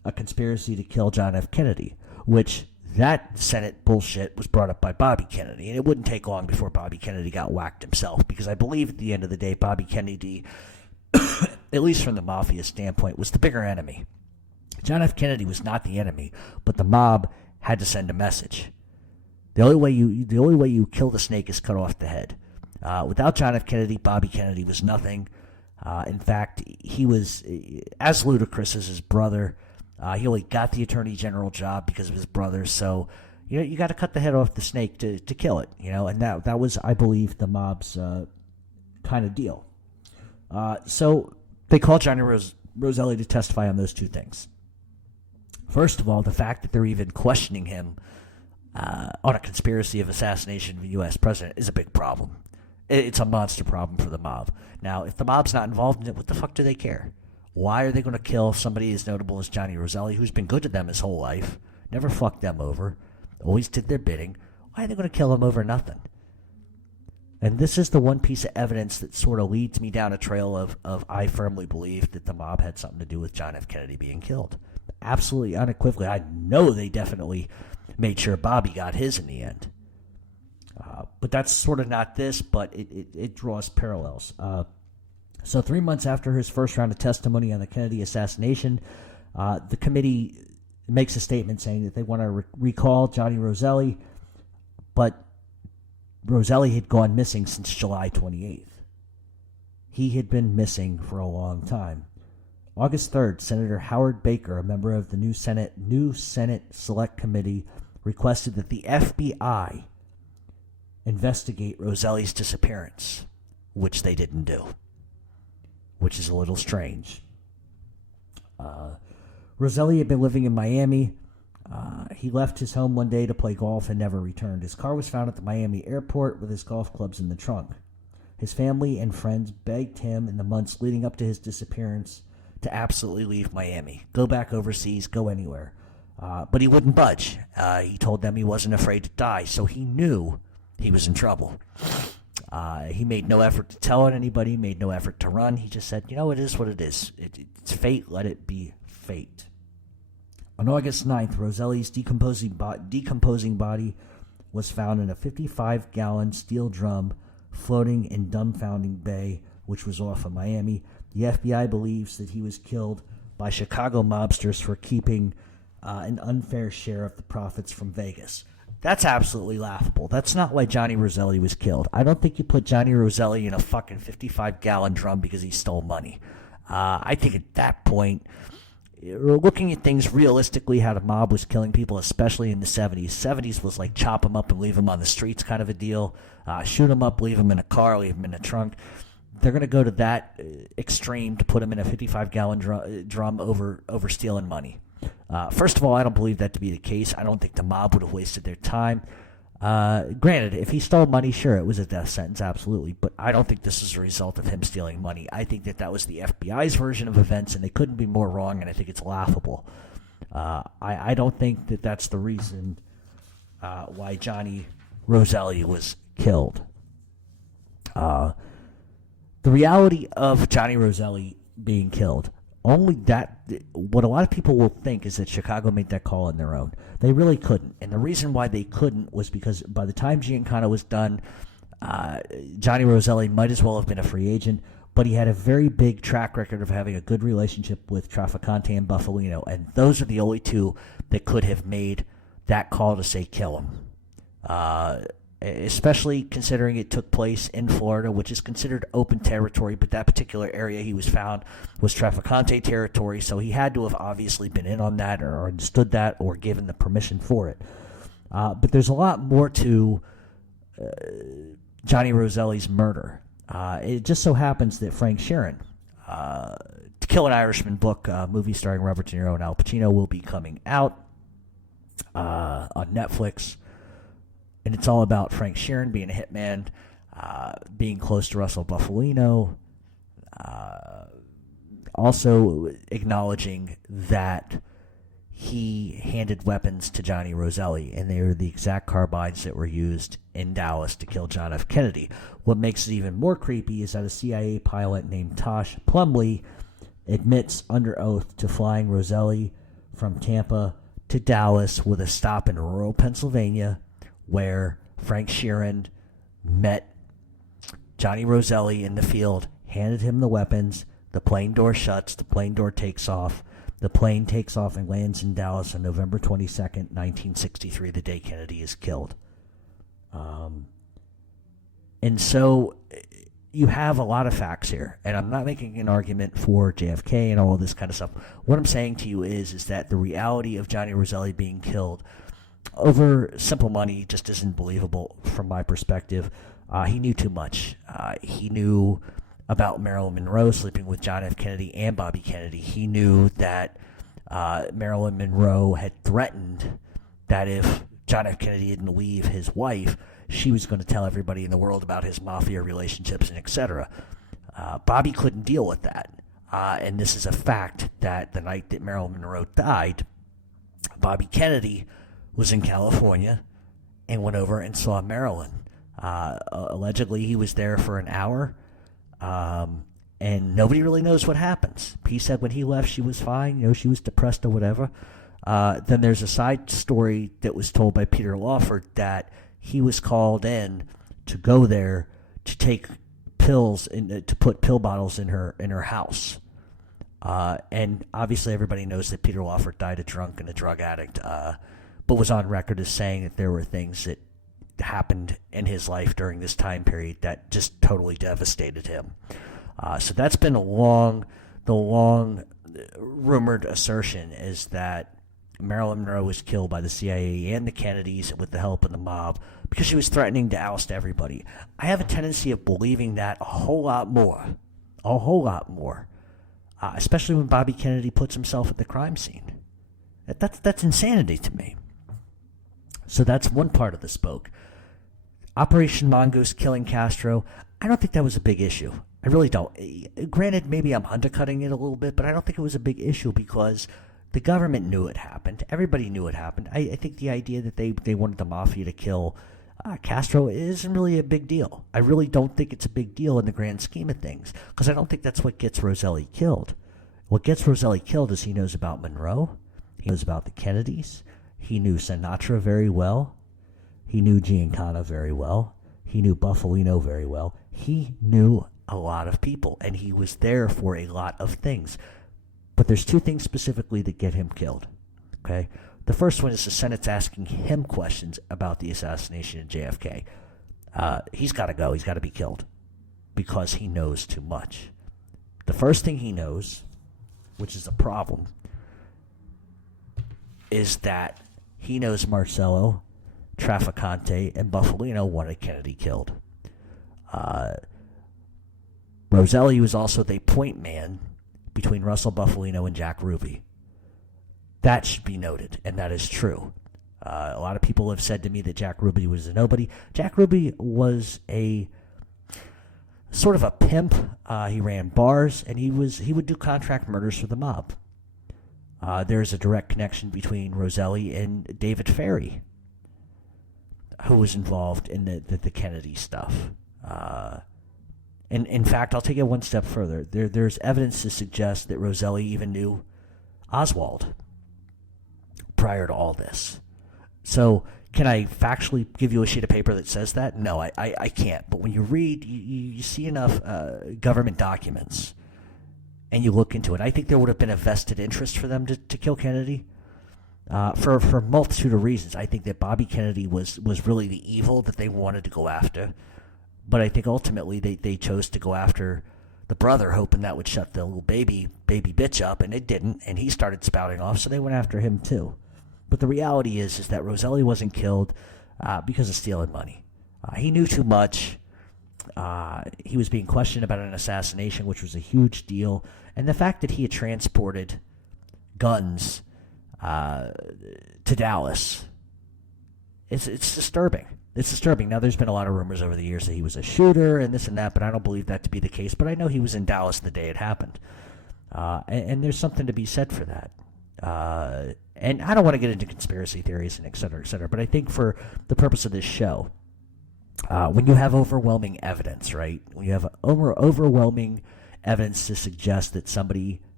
a conspiracy to kill John F. Kennedy, which that Senate bullshit was brought up by Bobby Kennedy. And it wouldn't take long before Bobby Kennedy got whacked himself, because I believe at the end of the day, Bobby Kennedy, at least from the mafia standpoint, was the bigger enemy. John F. Kennedy was not the enemy, but the mob had to send a message. The only way you kill the snake is cut off the head. Without John F. Kennedy, Bobby Kennedy was nothing. In fact, he was as ludicrous as his brother. He only got the attorney general job because of his brother. So, you got to cut the head off the snake to kill it. And that was, I believe, the mob's kind of deal. So they called Johnny Roselli to testify on those two things. First of all, the fact that they're even questioning him on a conspiracy of assassination of a U.S. president is a big problem. It's a monster problem for the mob. Now, if the mob's not involved in it, what the fuck do they care? Why are they going to kill somebody as notable as Johnny Roselli, who's been good to them his whole life, never fucked them over, always did their bidding? Why are they going to kill him over nothing? And this is the one piece of evidence that sort of leads me down a trail of I firmly believe that the mob had something to do with John F. Kennedy being killed. Absolutely, unequivocally. I know they definitely made sure Bobby got his in the end. But that's sort of not this, but it draws parallels. So 3 months after his first round of testimony on the Kennedy assassination, the committee makes a statement saying that they want to recall Johnny Roselli, but Roselli had gone missing since July 28th. He had been missing for a long time. August 3rd, Senator Howard Baker, a member of the new Senate Select Committee, requested that the FBI investigate Roselli's disappearance, which they didn't do, which is a little strange. Roselli had been living in Miami. He left his home one day to play golf and never returned. His car was found at the Miami airport with his golf clubs in the trunk. His family and friends begged him in the months leading up to his disappearance to absolutely leave Miami. Go back overseas, go anywhere. But he wouldn't budge. He told them he wasn't afraid to die, so he knew he was in trouble. He made no effort to tell on anybody, made no effort to run. He just said, it is what it is. It's fate, let it be fate. On August 9th, Roselli's decomposing body was found in a 55-gallon steel drum floating in Dumbfounding Bay, which was off of Miami. The FBI believes that he was killed by Chicago mobsters for keeping an unfair share of the profits from Vegas. That's absolutely laughable. That's not why Johnny Roselli was killed. I don't think you put Johnny Roselli in a fucking 55-gallon drum because he stole money. I think at that point, looking at things realistically, how the mob was killing people, especially in the 70s. 70s was like chop them up and leave them on the streets kind of a deal. Shoot them up, leave them in a car, leave them in a trunk. They're going to go to that extreme to put them in a 55-gallon drum over stealing money. First of all, I don't believe that to be the case. I don't think the mob would have wasted their time. Granted, if he stole money, sure, it was a death sentence, absolutely. But I don't think this is a result of him stealing money. I think that was the FBI's version of events, and they couldn't be more wrong, and I think it's laughable. I don't think that that's the reason why Johnny Roselli was killed. The reality of Johnny Roselli being killed, what a lot of people will think is that Chicago made that call on their own. They really couldn't. And the reason why they couldn't was because by the time Giancana was done, Johnny Roselli might as well have been a free agent, but he had a very big track record of having a good relationship with Trafficante and Buffalino, and those are the only two that could have made that call to say kill him. Especially considering it took place in Florida, which is considered open territory, but that particular area he was found was Trafficante territory, so he had to have obviously been in on that or understood that or given the permission for it. But there's a lot more to Johnny Roselli's murder. It just so happens that Frank Sheeran, To Kill an Irishman book, movie starring Robert De Niro and Al Pacino, will be coming out on Netflix. And it's all about Frank Sheeran being a hitman, being close to Russell Buffalino, also acknowledging that he handed weapons to Johnny Roselli, and they are the exact carbines that were used in Dallas to kill John F. Kennedy. What makes it even more creepy is that a CIA pilot named Tosh Plumlee admits under oath to flying Roselli from Tampa to Dallas with a stop in rural Pennsylvania where Frank Sheeran met Johnny Roselli in the field, handed him the weapons, the plane door shuts, the plane door takes off. The plane takes off and lands in Dallas on November 22nd, 1963, the day Kennedy is killed. And so you have a lot of facts here, and I'm not making an argument for JFK and all of this kind of stuff. What I'm saying to you is that the reality of Johnny Roselli being killed over simple money just isn't believable from my perspective. He knew too much. He knew about Marilyn Monroe sleeping with John F. Kennedy and Bobby Kennedy. He knew that Marilyn Monroe had threatened that if John F. Kennedy didn't leave his wife, she was going to tell everybody in the world about his mafia relationships and etc. Bobby couldn't deal with that. And this is a fact that the night that Marilyn Monroe died, Bobby Kennedy was in California and went over and saw Marilyn. Allegedly, he was there for an hour. And nobody really knows what happens. He said when he left, she was fine. She was depressed or whatever. Then there's a side story that was told by Peter Lawford that he was called in to go there to take pills and to put pill bottles in her house. And obviously everybody knows that Peter Lawford died a drunk and a drug addict, but was on record as saying that there were things that happened in his life during this time period that just totally devastated him. So that's been the long rumored assertion is that Marilyn Monroe was killed by the CIA and the Kennedys with the help of the mob because she was threatening to oust everybody. I have a tendency of believing that a whole lot more, especially when Bobby Kennedy puts himself at the crime scene. That's insanity to me. So that's one part of the spoke. Operation Mongoose killing Castro, I don't think that was a big issue. I really don't. Granted, maybe I'm undercutting it a little bit, but I don't think it was a big issue because the government knew it happened. Everybody knew it happened. I think the idea that they wanted the mafia to kill Castro isn't really a big deal. I really don't think it's a big deal in the grand scheme of things because I don't think that's what gets Roselli killed. What gets Roselli killed is he knows about Monroe. He knows about the Kennedys. He knew Sinatra very well. He knew Giancana very well. He knew Buffalino very well. He knew a lot of people, and he was there for a lot of things. But there's two things specifically that get him killed. Okay? The first one is the Senate's asking him questions about the assassination of JFK. He's got to go. He's got to be killed because he knows too much. The first thing he knows, which is a problem, is that he knows Marcello, Trafficante, and Buffalino wanted Kennedy killed. Roselli was also the point man between Russell Buffalino and Jack Ruby. That should be noted, and that is true. A lot of people have said to me that Jack Ruby was a nobody. Jack Ruby was a sort of a pimp. He ran bars, and he would do contract murders for the mob. There's a direct connection between Roselli and David Ferry, who was involved in the Kennedy stuff. And in fact, I'll take it one step further. There's evidence to suggest that Roselli even knew Oswald prior to all this. So can I factually give you a sheet of paper that says that? No, I can't. But when you read, you see enough government documents and you look into it, I think there would have been a vested interest for them to kill Kennedy for a multitude of reasons. I think that Bobby Kennedy was really the evil that they wanted to go after. But I think ultimately they chose to go after the brother, hoping that would shut the little baby bitch up, and it didn't, and he started spouting off, so they went after him too. But the reality is that Roselli wasn't killed because of stealing money. He knew too much. He was being questioned about an assassination, which was a huge deal, and the fact that he had transported guns to Dallas, it's disturbing. It's disturbing. Now, there's been a lot of rumors over the years that he was a shooter and this and that, but I don't believe that to be the case. But I know he was in Dallas the day it happened. And there's something to be said for that. And I don't want to get into conspiracy theories and et cetera, but I think for the purpose of this show, when you have overwhelming evidence, right? When you have overwhelming evidence to suggest that somebody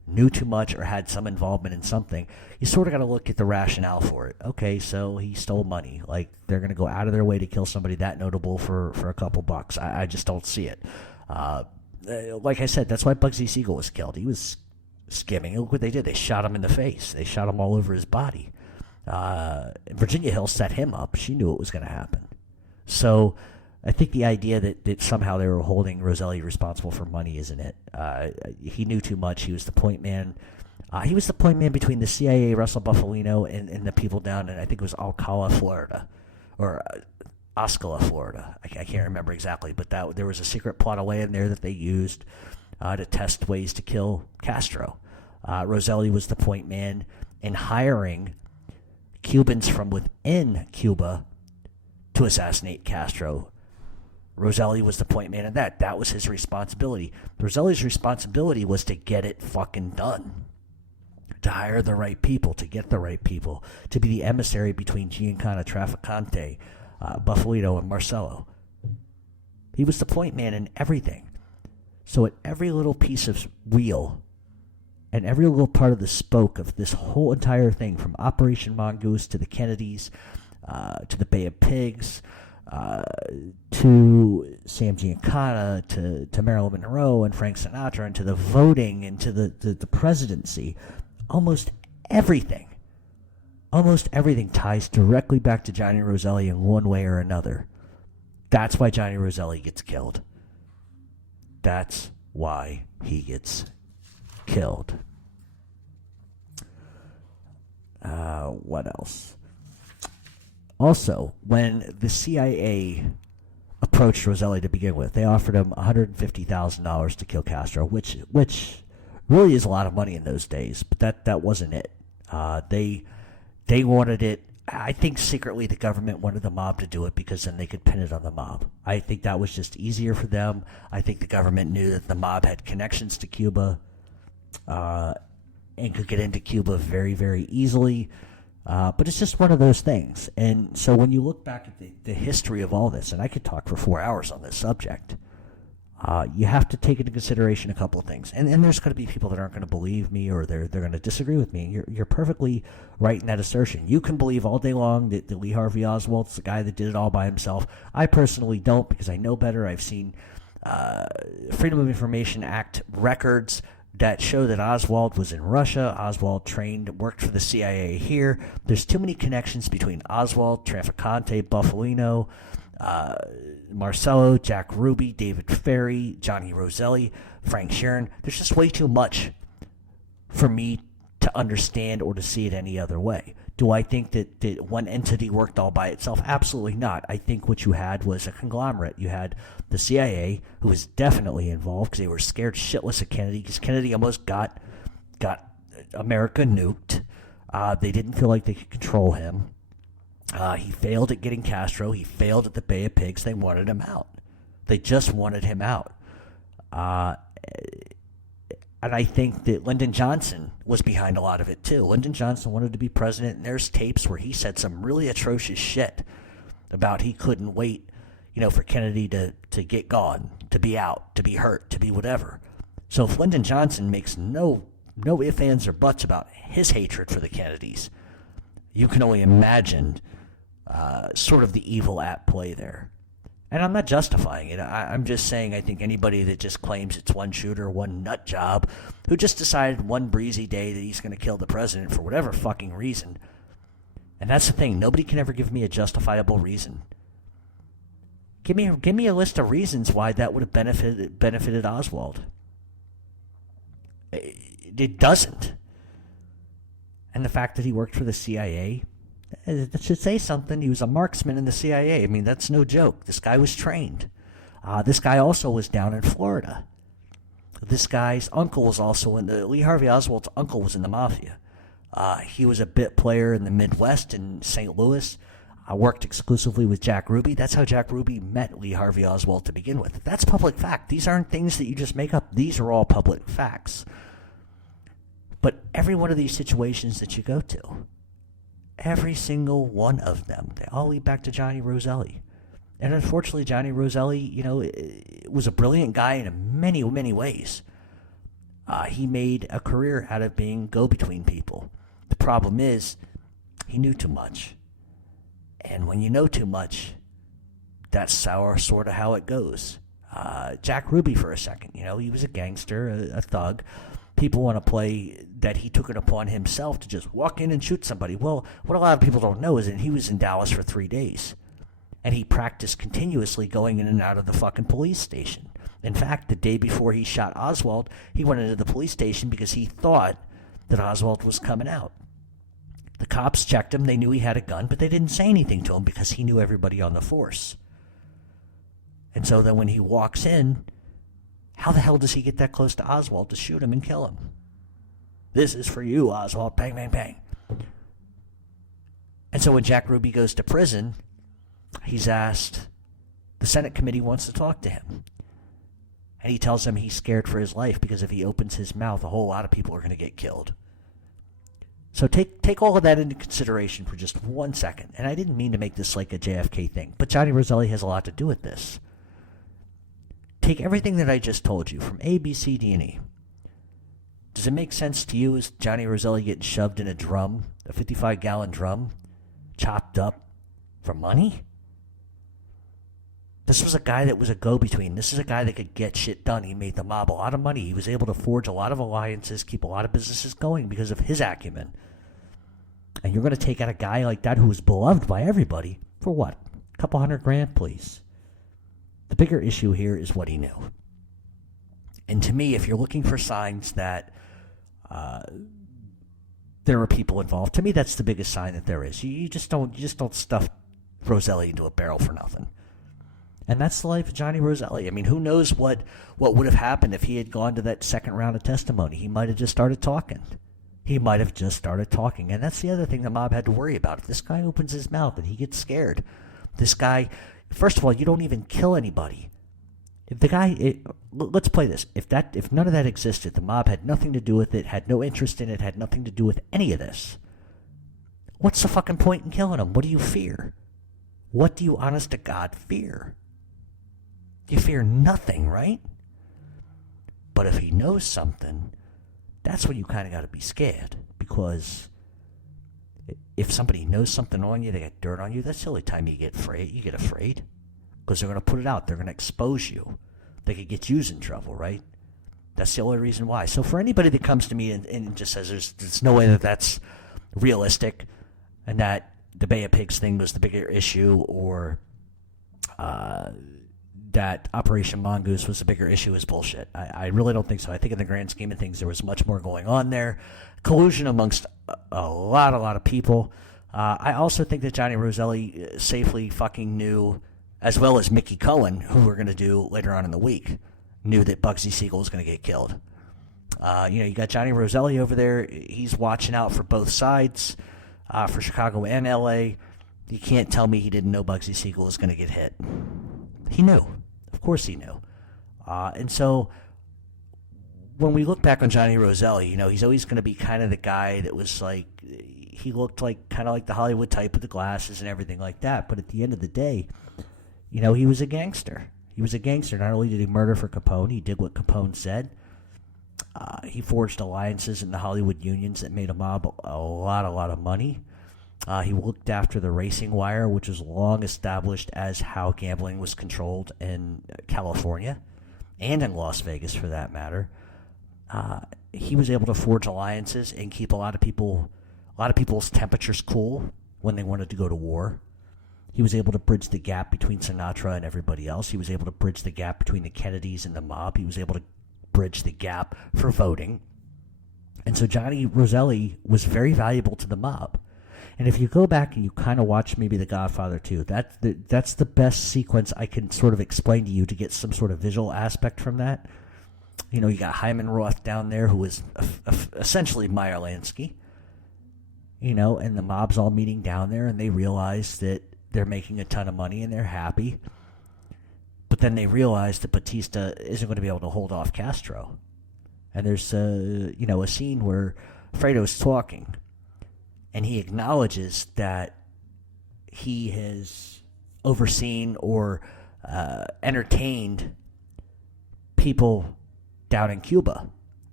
knew too much or had some involvement in something, you sort of got to look at the rationale for it. Okay, so he stole money. Like, they're going to go out of their way to kill somebody that notable for a couple bucks. I just don't see it. Like I said, that's why Bugsy Siegel was killed. He was skimming. Look what they did. They shot him in the face. They shot him all over his body. Virginia Hill set him up. She knew it was going to happen. So I think the idea that somehow they were holding Roselli responsible for money isn't it. He knew too much. He was the point man. He was the point man between the CIA, Russell Buffalino, and the people down in, I think it was Ocala, Florida, or Osceola, Florida. I can't remember exactly, but there was a secret plot of land there that they used to test ways to kill Castro. Roselli was the point man in hiring Cubans from within Cuba to assassinate Castro. Roselli was the point man in that. That was his responsibility. Roselli's responsibility was to get it fucking done. To hire the right people, to get the right people, to be the emissary between Giancana Trafficante, Buffalino, and Marcello. He was the point man in everything. So at every little piece of wheel and every little part of the spoke of this whole entire thing, from Operation Mongoose to the Kennedys, to the Bay of Pigs, to Sam Giancana, to Marilyn Monroe and Frank Sinatra, and to the voting, and to the presidency, almost everything ties directly back to Johnny Roselli in one way or another. That's why Johnny Roselli gets killed. That's why he gets killed. What else? Also, when the CIA approached Roselli to begin with, they offered him $150,000 to kill Castro, which really is a lot of money in those days, but that wasn't it. They wanted it. I think secretly the government wanted the mob to do it because then they could pin it on the mob. I think that was just easier for them. I think the government knew that the mob had connections to Cuba and could get into Cuba very, very easily. But it's just one of those things. And so when you look back at the history of all this, and I could talk for 4 hours on this subject, you have to take into consideration a couple of things. And there's going to be people that aren't going to believe me, or they're going to disagree with me. You're perfectly right in that assertion. You can believe all day long that Lee Harvey Oswald's the guy that did it all by himself. I personally don't, because I know better. I've seen Freedom of Information Act records that show that Oswald was in Russia. Oswald worked for the CIA here. There's too many connections between Oswald, Trafficante, Buffalino, Marcello, Jack Ruby, David Ferry, Johnny Roselli, Frank Sharon. There's just way too much for me to understand or to see it any other way. Do I think that one entity worked all by itself? Absolutely not. I think what you had was a conglomerate. You had the CIA, who was definitely involved because they were scared shitless of Kennedy, because Kennedy almost got America nuked. They didn't feel like they could control him. He failed at getting Castro. He failed at the Bay of Pigs. They wanted him out. They just wanted him out. And I think that Lyndon Johnson was behind a lot of it, too. Lyndon Johnson wanted to be president, and there's tapes where he said some really atrocious shit about he couldn't wait, for Kennedy to get gone, to be out, to be hurt, to be whatever. So if Lyndon Johnson makes no ifs, ands, or buts about his hatred for the Kennedys, you can only imagine sort of the evil at play there. And I'm not justifying it. I'm just saying I think anybody that just claims it's one shooter, one nut job, who just decided one breezy day that he's going to kill the president for whatever fucking reason. And that's the thing. Nobody can ever give me a justifiable reason. Give me a list of reasons why that would have benefited Oswald. It doesn't. And the fact that he worked for the CIA, that should say something. He was a marksman in the CIA. I mean, that's no joke. This guy was trained. This guy also was down in Florida. This guy's uncle was also Lee Harvey Oswald's uncle was in the mafia. He was a bit player in the Midwest in St. Louis. Worked exclusively with Jack Ruby. That's how Jack Ruby met Lee Harvey Oswald to begin with. That's public fact. These aren't things that you just make up. These are all public facts. But every one of these situations that you go to, every single one of them, they all lead back to Johnny Roselli. And unfortunately, Johnny Roselli, was a brilliant guy in many, many ways. He made a career out of being go-between people. The problem is, he knew too much. And when you know too much, that's sort of how it goes. Jack Ruby for a second, he was a gangster, a thug. People want to play that he took it upon himself to just walk in and shoot somebody. Well, what a lot of people don't know is that he was in Dallas for 3 days. And he practiced continuously going in and out of the fucking police station. In fact, the day before he shot Oswald, he went into the police station because he thought that Oswald was coming out. The cops checked him. They knew he had a gun, but they didn't say anything to him because he knew everybody on the force. And so then when he walks in, how the hell does he get that close to Oswald to shoot him and kill him? This is for you, Oswald. Bang, bang, bang. And so when Jack Ruby goes to prison, he's asked, the Senate committee wants to talk to him. And he tells them he's scared for his life because if he opens his mouth, a whole lot of people are going to get killed. So take all of that into consideration for just 1 second. And I didn't mean to make this like a JFK thing, but Johnny Roselli has a lot to do with this. Take everything that I just told you from A, B, C, D, and E. Does it make sense to you as Johnny Roselli getting shoved in a drum, a 55-gallon drum, chopped up for money? This was a guy that was a go-between. This is a guy that could get shit done. He made the mob a lot of money. He was able to forge a lot of alliances, keep a lot of businesses going because of his acumen. And you're going to take out a guy like that who was beloved by everybody for what? A couple $100,000, please. The bigger issue here is what he knew. And to me, if you're looking for signs that there are people involved, to me that's the biggest sign that there is. You just don't stuff Roselli into a barrel for nothing. And that's the life of Johnny Roselli. I mean, who knows what would have happened if he had gone to that second round of testimony. He might have just started talking. And that's the other thing the mob had to worry about. If this guy opens his mouth and he gets scared, this guy, first of all, you don't even kill anybody. If the guy, let's play this. If none of that existed, the mob had nothing to do with it, had no interest in it, had nothing to do with any of this, what's the fucking point in killing him? What do you fear? What do you, honest to God, fear? You fear nothing, right? But if he knows something, that's when you kind of got to be scared. Because if somebody knows something on you, they got dirt on you, that's the only time you get afraid. Because they're going to put it out. They're going to expose you. They could get you in trouble, right? That's the only reason why. So for anybody that comes to me and just says there's no way that that's realistic and that the Bay of Pigs thing was the bigger issue or that Operation Mongoose was a bigger issue is bullshit. I really don't think so. I think in the grand scheme of things, there was much more going on there. Collusion amongst a lot of people. I also think that Johnny Roselli safely fucking knew, as well as Mickey Cohen, who we're going to do later on in the week, knew that Bugsy Siegel was going to get killed. You got Johnny Roselli over there. He's watching out for both sides, for Chicago and L.A. You can't tell me he didn't know Bugsy Siegel was going to get hit. He knew. Of course he knew. And so when we look back on Johnny Roselli, he's always going to be kind of the guy that was like, he looked like kind of like the Hollywood type with the glasses and everything like that. But at the end of the day, he was a gangster. He was a gangster. Not only did he murder for Capone, he did what Capone said. He forged alliances in the Hollywood unions that made a mob a lot of money. He looked after the racing wire, which was long established as how gambling was controlled in California and in Las Vegas, for that matter. He was able to forge alliances and keep a lot of people's temperatures cool when they wanted to go to war. He was able to bridge the gap between Sinatra and everybody else. He was able to bridge the gap between the Kennedys and the mob. He was able to bridge the gap for voting. And so Johnny Roselli was very valuable to the mob. And if you go back and you kind of watch maybe The Godfather 2, that's the best sequence I can sort of explain to you to get some sort of visual aspect from that. You got Hyman Roth down there, who was essentially Meyer Lansky. And the mob's all meeting down there, and they realize that they're making a ton of money and they're happy. But then they realize that Batista isn't going to be able to hold off Castro. And there's a scene where Fredo's talking, and he acknowledges that he has overseen or entertained people down in Cuba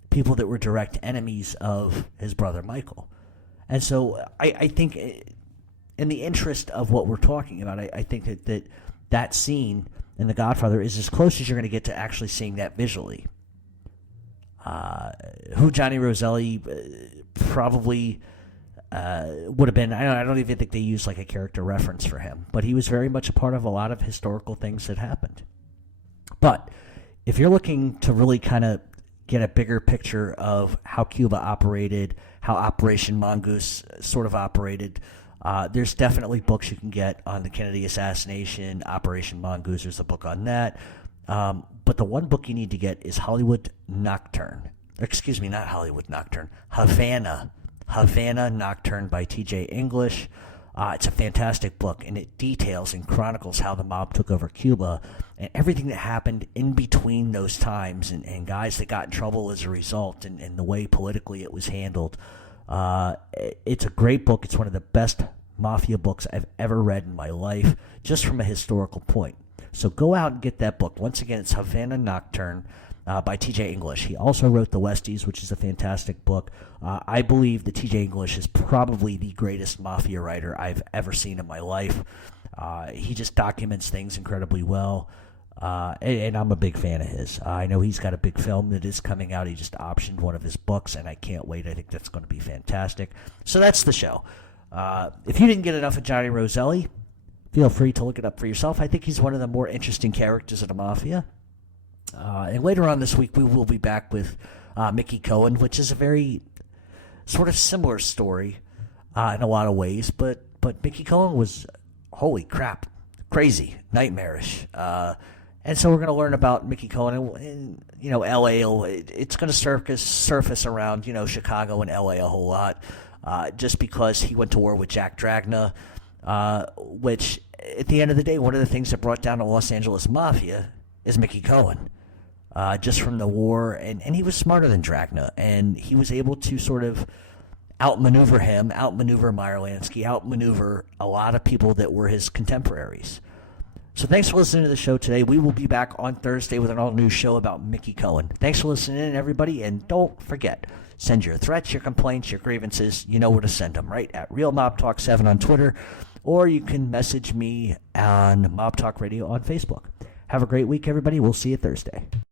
people that were direct enemies of his brother Michael. And so I think in the interest of what we're talking about, I think that scene in The Godfather is as close as you're going to get to actually seeing that visually. Who Johnny Roselli probably would have been, I don't even think they used like a character reference for him, but he was very much a part of a lot of historical things that happened. But if you're looking to really kind of get a bigger picture of how Cuba operated, how Operation Mongoose sort of operated, there's definitely books you can get on the Kennedy assassination, Operation Mongoose. There's a book on that. But the one book you need to get is Hollywood Nocturne. Excuse me, not Hollywood Nocturne. Havana Nocturne by T.J. English. It's a fantastic book, and it details and chronicles how the mob took over Cuba and everything that happened in between those times and guys that got in trouble as a result and the way politically it was handled. It's a great book. It's one of the best mafia books I've ever read in my life, just from a historical point. So go out and get that book. Once again, it's Havana Nocturne by T.J. English. He also wrote The Westies, which is a fantastic book. I believe that T.J. English is probably the greatest mafia writer I've ever seen in my life. He just documents things incredibly well, and I'm a big fan of his. I know he's got a big film that is coming out. He just optioned one of his books, and I can't wait. I think that's going to be fantastic. So that's the show. If you didn't get enough of Johnny Roselli, feel free to look it up for yourself. I think he's one of the more interesting characters of the mafia. And later on this week, we will be back with Mickey Cohen, which is a very sort of similar story in a lot of ways. But Mickey Cohen was, holy crap, crazy, nightmarish. And so we're going to learn about Mickey Cohen and L.A. It's going to surface around, Chicago and L.A. a whole lot, just because he went to war with Jack Dragna, which, at the end of the day, one of the things that brought down the Los Angeles Mafia is Mickey Cohen, just from the war. And he was smarter than Dragna, and he was able to sort of outmaneuver him, outmaneuver Meyer Lansky, outmaneuver a lot of people that were his contemporaries. So thanks for listening to the show today. We will be back on Thursday with an all-new show about Mickey Cohen. Thanks for listening in, everybody, and don't forget, send your threats, your complaints, your grievances. You know where to send them, right? At Real Mob Talk 7 on Twitter, or you can message me on Mob Talk Radio on Facebook. Have a great week, everybody. We'll see you Thursday.